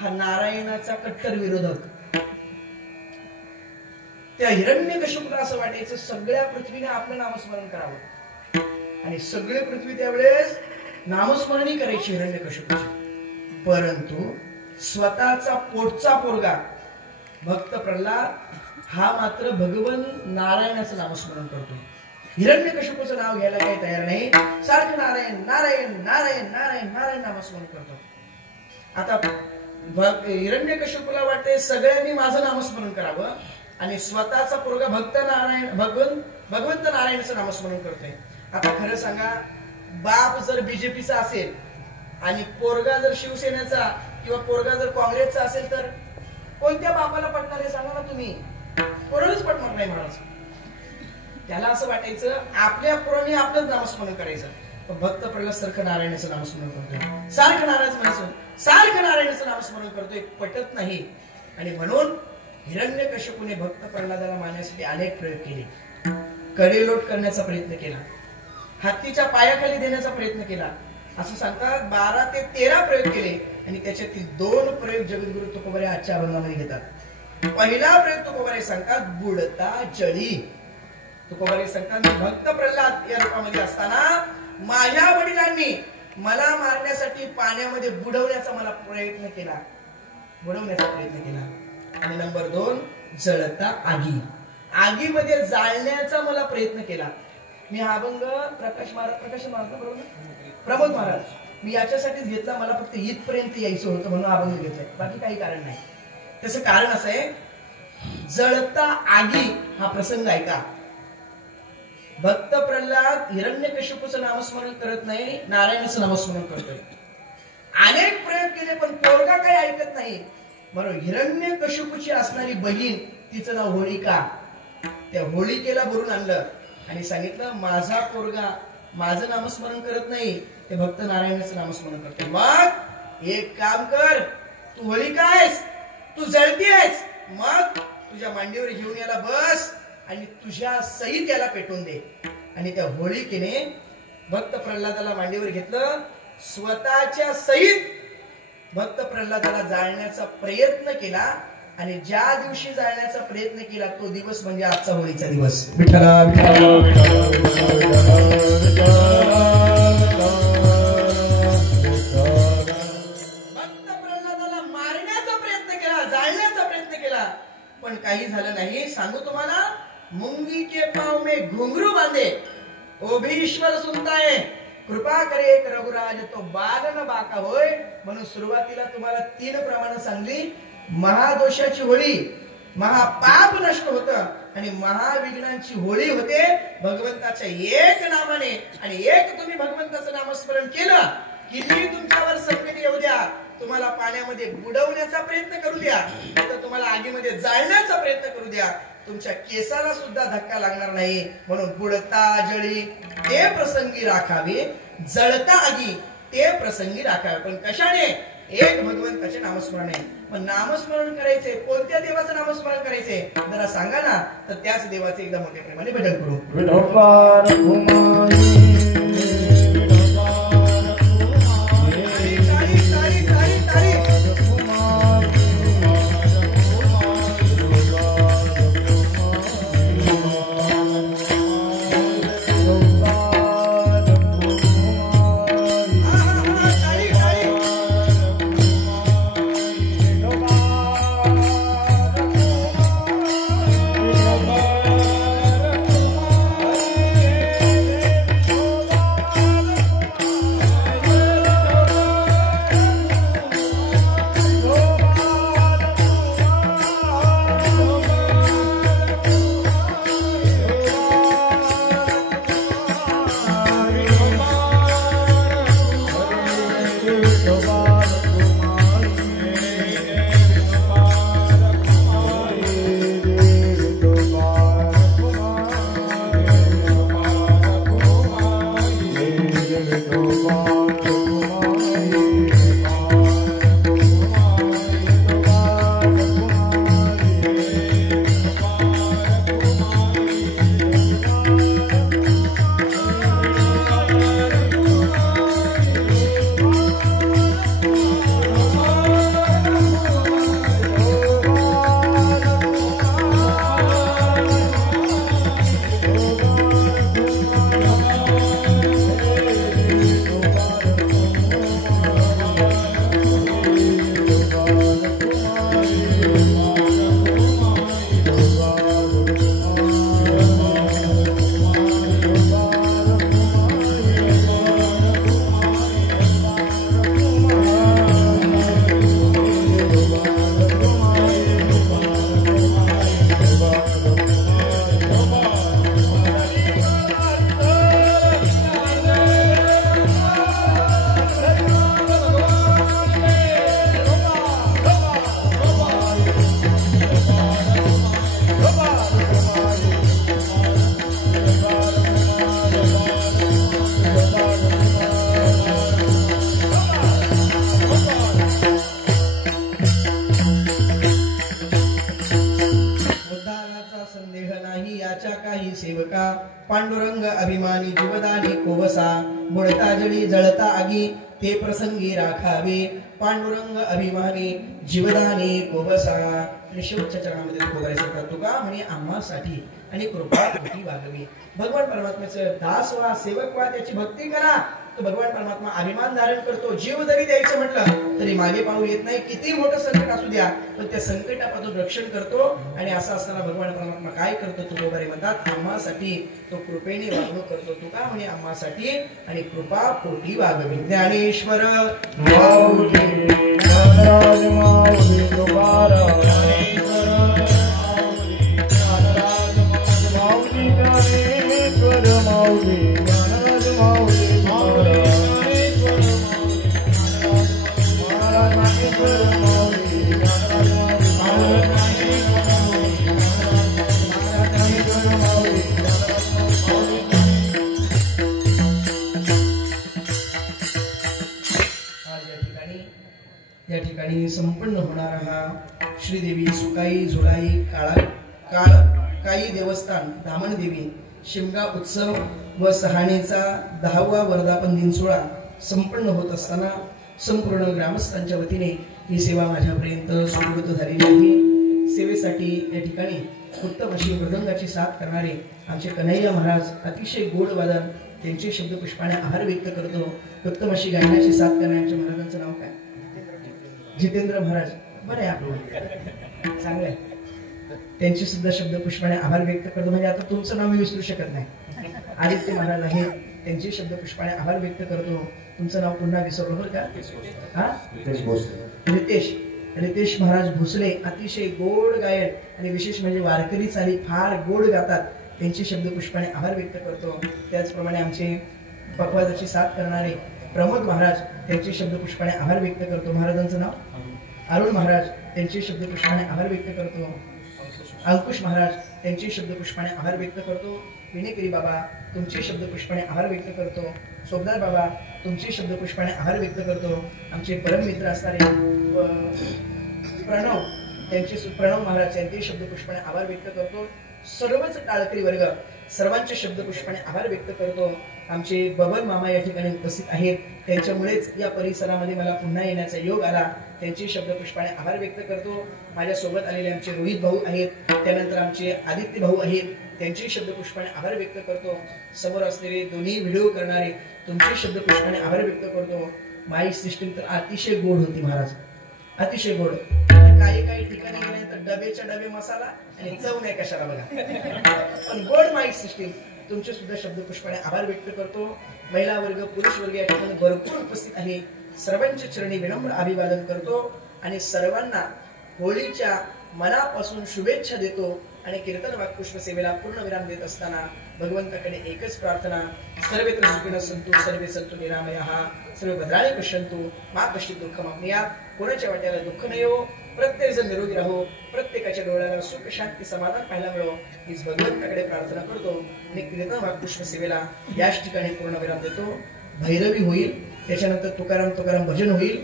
हा नारायणाचा कट्टर विरोधक. त्या हिरण्यकशिपूला असं वाटायचं सगळ्या पृथ्वीने आपलं नामस्मरण करावं आणि सगळे पृथ्वी त्यावेळेस नामस्मरणी करायची हिरण्यकशिपूची. परंतु स्वतःचा पोटचा पोरगा भक्त प्रल्हाद हा मात्र भगवान नारायणाचं नामस्मरण करतो. हिरण्यकशिपूचं नाव घ्यायला काही तयार नाही. सारखं नारायण नारायण नारायण नारायण नारायण नामस्मरण करतो. आता हिरण्यकशिपूला वाटते सगळ्यांनी माझं नामस्मरण करावं आणि स्वतःचा पोरगा भगवंत नारायणाचं नामस्मरण करतोय. आता खरं सांगा, बाप जर बीजेपीचा असेल आणि पोरगा जर शिवसेनेचा किंवा पोरगा जर काँग्रेसचा असेल तर कोणत्या बापाला पटणार हे सांगा ना तुम्ही? कोणालाच पटणार नाही महाराज. त्याला असं वाटायचं आपल्या पोरांनी आपलंच नामस्मरण करायचं. भक्त प्रल्हाद सारखं नारायणाचं नामस्मरण करतोय, सारखं सारखं नारायणाचं नामस्मरण करतोय, पटत नाही. आणि म्हणून हिरण्यकश्यपूने भक्त प्रल्हादाला मारण्यासाठी अनेक प्रयोग केले. कडेलोट करण्याचा प्रयत्न केला, हत्तीच्या पायाखाली देण्याचा प्रयत्न केला. असं सांगतात 12 ते 13 प्रयोग केले. आणि त्याच्यातील 2 प्रयोग जगद्गुरु तुकोबारे आजच्या अभंगामध्ये घेतात. पहिला प्रयोग तुकोबारे सांगतात बुडता जळी. तुकोबारे सांगतात मी भक्त प्रल्हाद या रूपामध्ये असताना माझ्या वडिलांनी मला मारण्यासाठी पाण्यामध्ये बुडवण्याचा प्रयत्न केला. आणि नंबर 2 जळता आगी, आगीमध्ये जाळण्याचा मला प्रयत्न केला. मी हा अभंग प्रकाश महाराज बरोबर प्रमोद महाराज मी याच्यासाठीच घेतला. मला फक्त इथपर्यंत यायचं होतं म्हणून अभंग घेतलाय, बाकी काही कारण नाही. त्याचं कारण असं आहे, जळता आगी हा प्रसंग ऐका. भक्त प्रल्हाद हिरण्यकश्यपूचं नामस्मरण करत नाही, नारायणाचं नामस्मरण करतोय. अनेक प्रयोग केले पण पोरगा काही ऐकत नाही. म्हणून हिरण्यकश्यपूची असणारी बहीण, तिचं नाव होळिका, त्या होळिकेला बोलून आणलं आणि सांगितलं माझा पोरगा माझं नामस्मरण करत नाही, ते भक्त नारायणाचं नामस्मरण करते. मग एक काम कर, तू होळिका आहेस, तू जळती आहेस, मग तुझ्या मांडीवर घेऊन याला बस आणि तुझ्या सहित याला पेटून दे. आणि त्या होळिकेने भक्त प्रल्हादाला मांडीवर घेतलं, स्वतःच्या सहित भक्त प्रल्हादाला जाळण्याचा प्रयत्न केला. आणि ज्या दिवशी जाळण्याचा प्रयत्न केला तो दिवस म्हणजे आजचा होळीचा दिवस. विठ्ठला भक्त प्रल्हादाला मारण्याचा प्रयत्न केला, जाळण्याचा प्रयत्न केला, पण काही झालं नाही. सांगू तुम्हाला, मुंगी के पाव में घुंघरू बांधे ओ भी ईश्वर सुनताय, कृपा करे एक रघुराज तो बालन बाका होय. म्हणून सुरुवातीला तुम्हाला 3 प्रमाण सांगली. महादोषाची होळी, महापाप नष्ट होत आणि महाविघ्नांची होळी होते भगवंताच्या एक नामाने. आणि एक तुम्ही भगवंताचं नामस्मरण केलं, किती तुमच्यावर संकट येऊ द्या, तुम्हाला पाण्यामध्ये बुडवण्याचा प्रयत्न करू द्या, तर तुम्हाला आगीमध्ये जाळण्याचा प्रयत्न करू द्या, तुमच्या केसाला सुद्धा धक्का लागणार नाही. म्हणून बुडता जळी ते प्रसंगी राखावे, जळता आगी ते प्रसंगी राखावे. पण कशाने? एक भगवंताचे नामस्मरण आहे. पण नामस्मरण करायचे, कोणत्या देवाचं नामस्मरण करायचे जरा सांगा ना, तर त्याच देवाचे एकदा मोठ्या प्रेमाने भजन करू. पांडुरंग अभिमानी जीवदानी कोवसा बुडता जळी जळता आगी ते प्रसंगी राखावे पांडुरंग अभिमानी जीवदानी कोवसा. आणि शेवटच्या चरणामध्ये तुकोबाई सांगतात तुका म्हणे आम्हासाठी आणि कृपा कृती वागवी. भगवान परमात्म्याचं दास व्हा सेवक व्हा त्याची भक्ती करा. तो भगवान परमात्मा अभिमान धारण करतो. जीव जरी द्यायचं म्हटलं तरी मागे पाऊल येत नाही. किती मोठं संकट असू द्या पण त्या संकटापासून रक्षण करतो. आणि असं असताना भगवान परमात्मा काय करतो तुकोबाई म्हणतात आम्हासाठी तो कृपेने वागणूक करतो. तुका म्हणे आम्हासाठी आणि कृपा पोटी वागवी. ज्ञानेश्वर माऊली ज्ञानराज माऊली तुकाराम माऊली ज्ञानेश्वर माऊली ज्ञानराज माऊली या ठिकाणी संपन्न होणारा हा श्रीदेवी सुकाई झुलाई काळकाई देवस्थान धामणदेवी शिमगा उत्सव व सहाणेचा 10वा वर्धापन दिन सोहळा संपन्न होत असताना संपूर्ण ग्रामस्थांच्या वतीने ही सेवा माझ्यापर्यंत सुपूर्द झालेली आहे. सेवेसाठी या ठिकाणी उत्तम अशी मृदंगाची साथ करणारे आमचे कन्हैया महाराज अतिशय गोड वादन त्यांचे शब्द पुष्पाने आभार व्यक्त करतो. उत्तम अशी गायनाची साथ करणारे आमच्या महाराजांचं नाव काय? जितेंद्र महाराज. बरं आहे आपलं चांगलं आहे. त्यांचे सुद्धा शब्द पुष्पाने आभार व्यक्त करतो. म्हणजे आता तुमचं नाव मी विसरू शकत नाही. आदित्य महाराज आहेत त्यांचे शब्द पुष्पाने आभार व्यक्त करतो. तुमचं नाव पुन्हा विसरलो बरं का? रितेश महाराज भोसले अतिशय गोड गायन आणि विशेष म्हणजे वारकरी चाली फार गोड गातात. त्यांचे शब्द पुष्पाने आभार व्यक्त करतो. त्याचप्रमाणे आमचे पकवाजाची साथ करणारे प्रमोद महाराज त्यांचे शब्द पुष्पाने आभार व्यक्त करतो. महाराजांचं नाव अरुण महाराज त्यांचे शब्द पुष्पाने आभार व्यक्त करतो. अंकुश महाराज त्यांचे शब्द पुष्पाने आभार व्यक्त करतो. विनेकरी बाबा तुमचे शब्द पुष्पाने आभार व्यक्त करतो. सोबदार बाबा तुमचे शब्द पुष्पाने आभार व्यक्त करतो. आमचे परम मित्र असणारे प्रणव महाराज यांचे शब्द पुष्पाने आभार व्यक्त करतो. सर्वच टाळकरी वर्ग सर्वांचे शब्द पुष्पाने आभार व्यक्त करतो. आमचे बबन मामा या ठिकाणी उपस्थित आहेत. त्यांच्यामुळेच या परिसरामध्ये मला पुन्हा येण्याचा योग आला. त्यांचे शब्द पुष्पाने आभार व्यक्त करतो. माझ्या सोबत आलेले आमचे रोहित भाऊ आहेत. त्यानंतर आमचे आदित्य भाऊ आहेत. त्यांचे शब्द पुष्पाने आभार व्यक्त करतो. समोर असलेले दोन्ही व्हिडिओ करणारे तुमचे शब्द पुष्पाने आभार व्यक्त करतो. माईक सिस्टीम तर अतिशय गोड होती महाराज, अतिशय गोड. काही ठिकाणी गेल्यानंतर डबे मसाला आणि चव नाही कशाला बघा. पण गोड माईक सिस्टीम तुमचे सुद्धा शब्द पुष्पाने आभार व्यक्त करतो. महिला वर्ग पुरुष वर्ग या ठिकाणी भरपूर उपस्थित आहे. सर्वांच्या चरणी विनम्र अभिवादन करतो आणि सर्वांना होळीच्या मनापासून शुभेच्छा देतो. आणि कीर्तन वाक्पुष्प सेवेला पूर्ण विराम देत असताना भगवंताकडे एकच प्रार्थना सर्वत्र सुखिनः सन्तु सर्वे सन्तु निरामयाः सर्वे भद्राणि पश्यन्तु मा कश्चित् दुःखमाप्नुयात्. कोणाच्या वाट्याला दुःख न येवो, प्रत्येक जण निरोगी राहो, प्रत्येकाच्या डोळ्याला सुख शांती समाधान पाहायला मिळो हीच भगवंताकडे प्रार्थना करतो. आणि कीर्तन वाक्पुष्प सेवेला याच ठिकाणी पूर्ण विराम देतो. भैरवी होईल, त्याच्यानंतर तुकाराम भजन होईल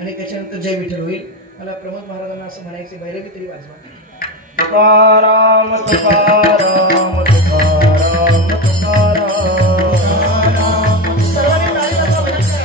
आणि त्याच्यानंतर जय विठ्ठल होईल. मला प्रमोद महाराजांना असं म्हणायचे भैरवी तरी वाजवा. तुकाराम तुकाराम तुकाराम तुकाराम. सर्वांनी टाळी वाजवा, भजन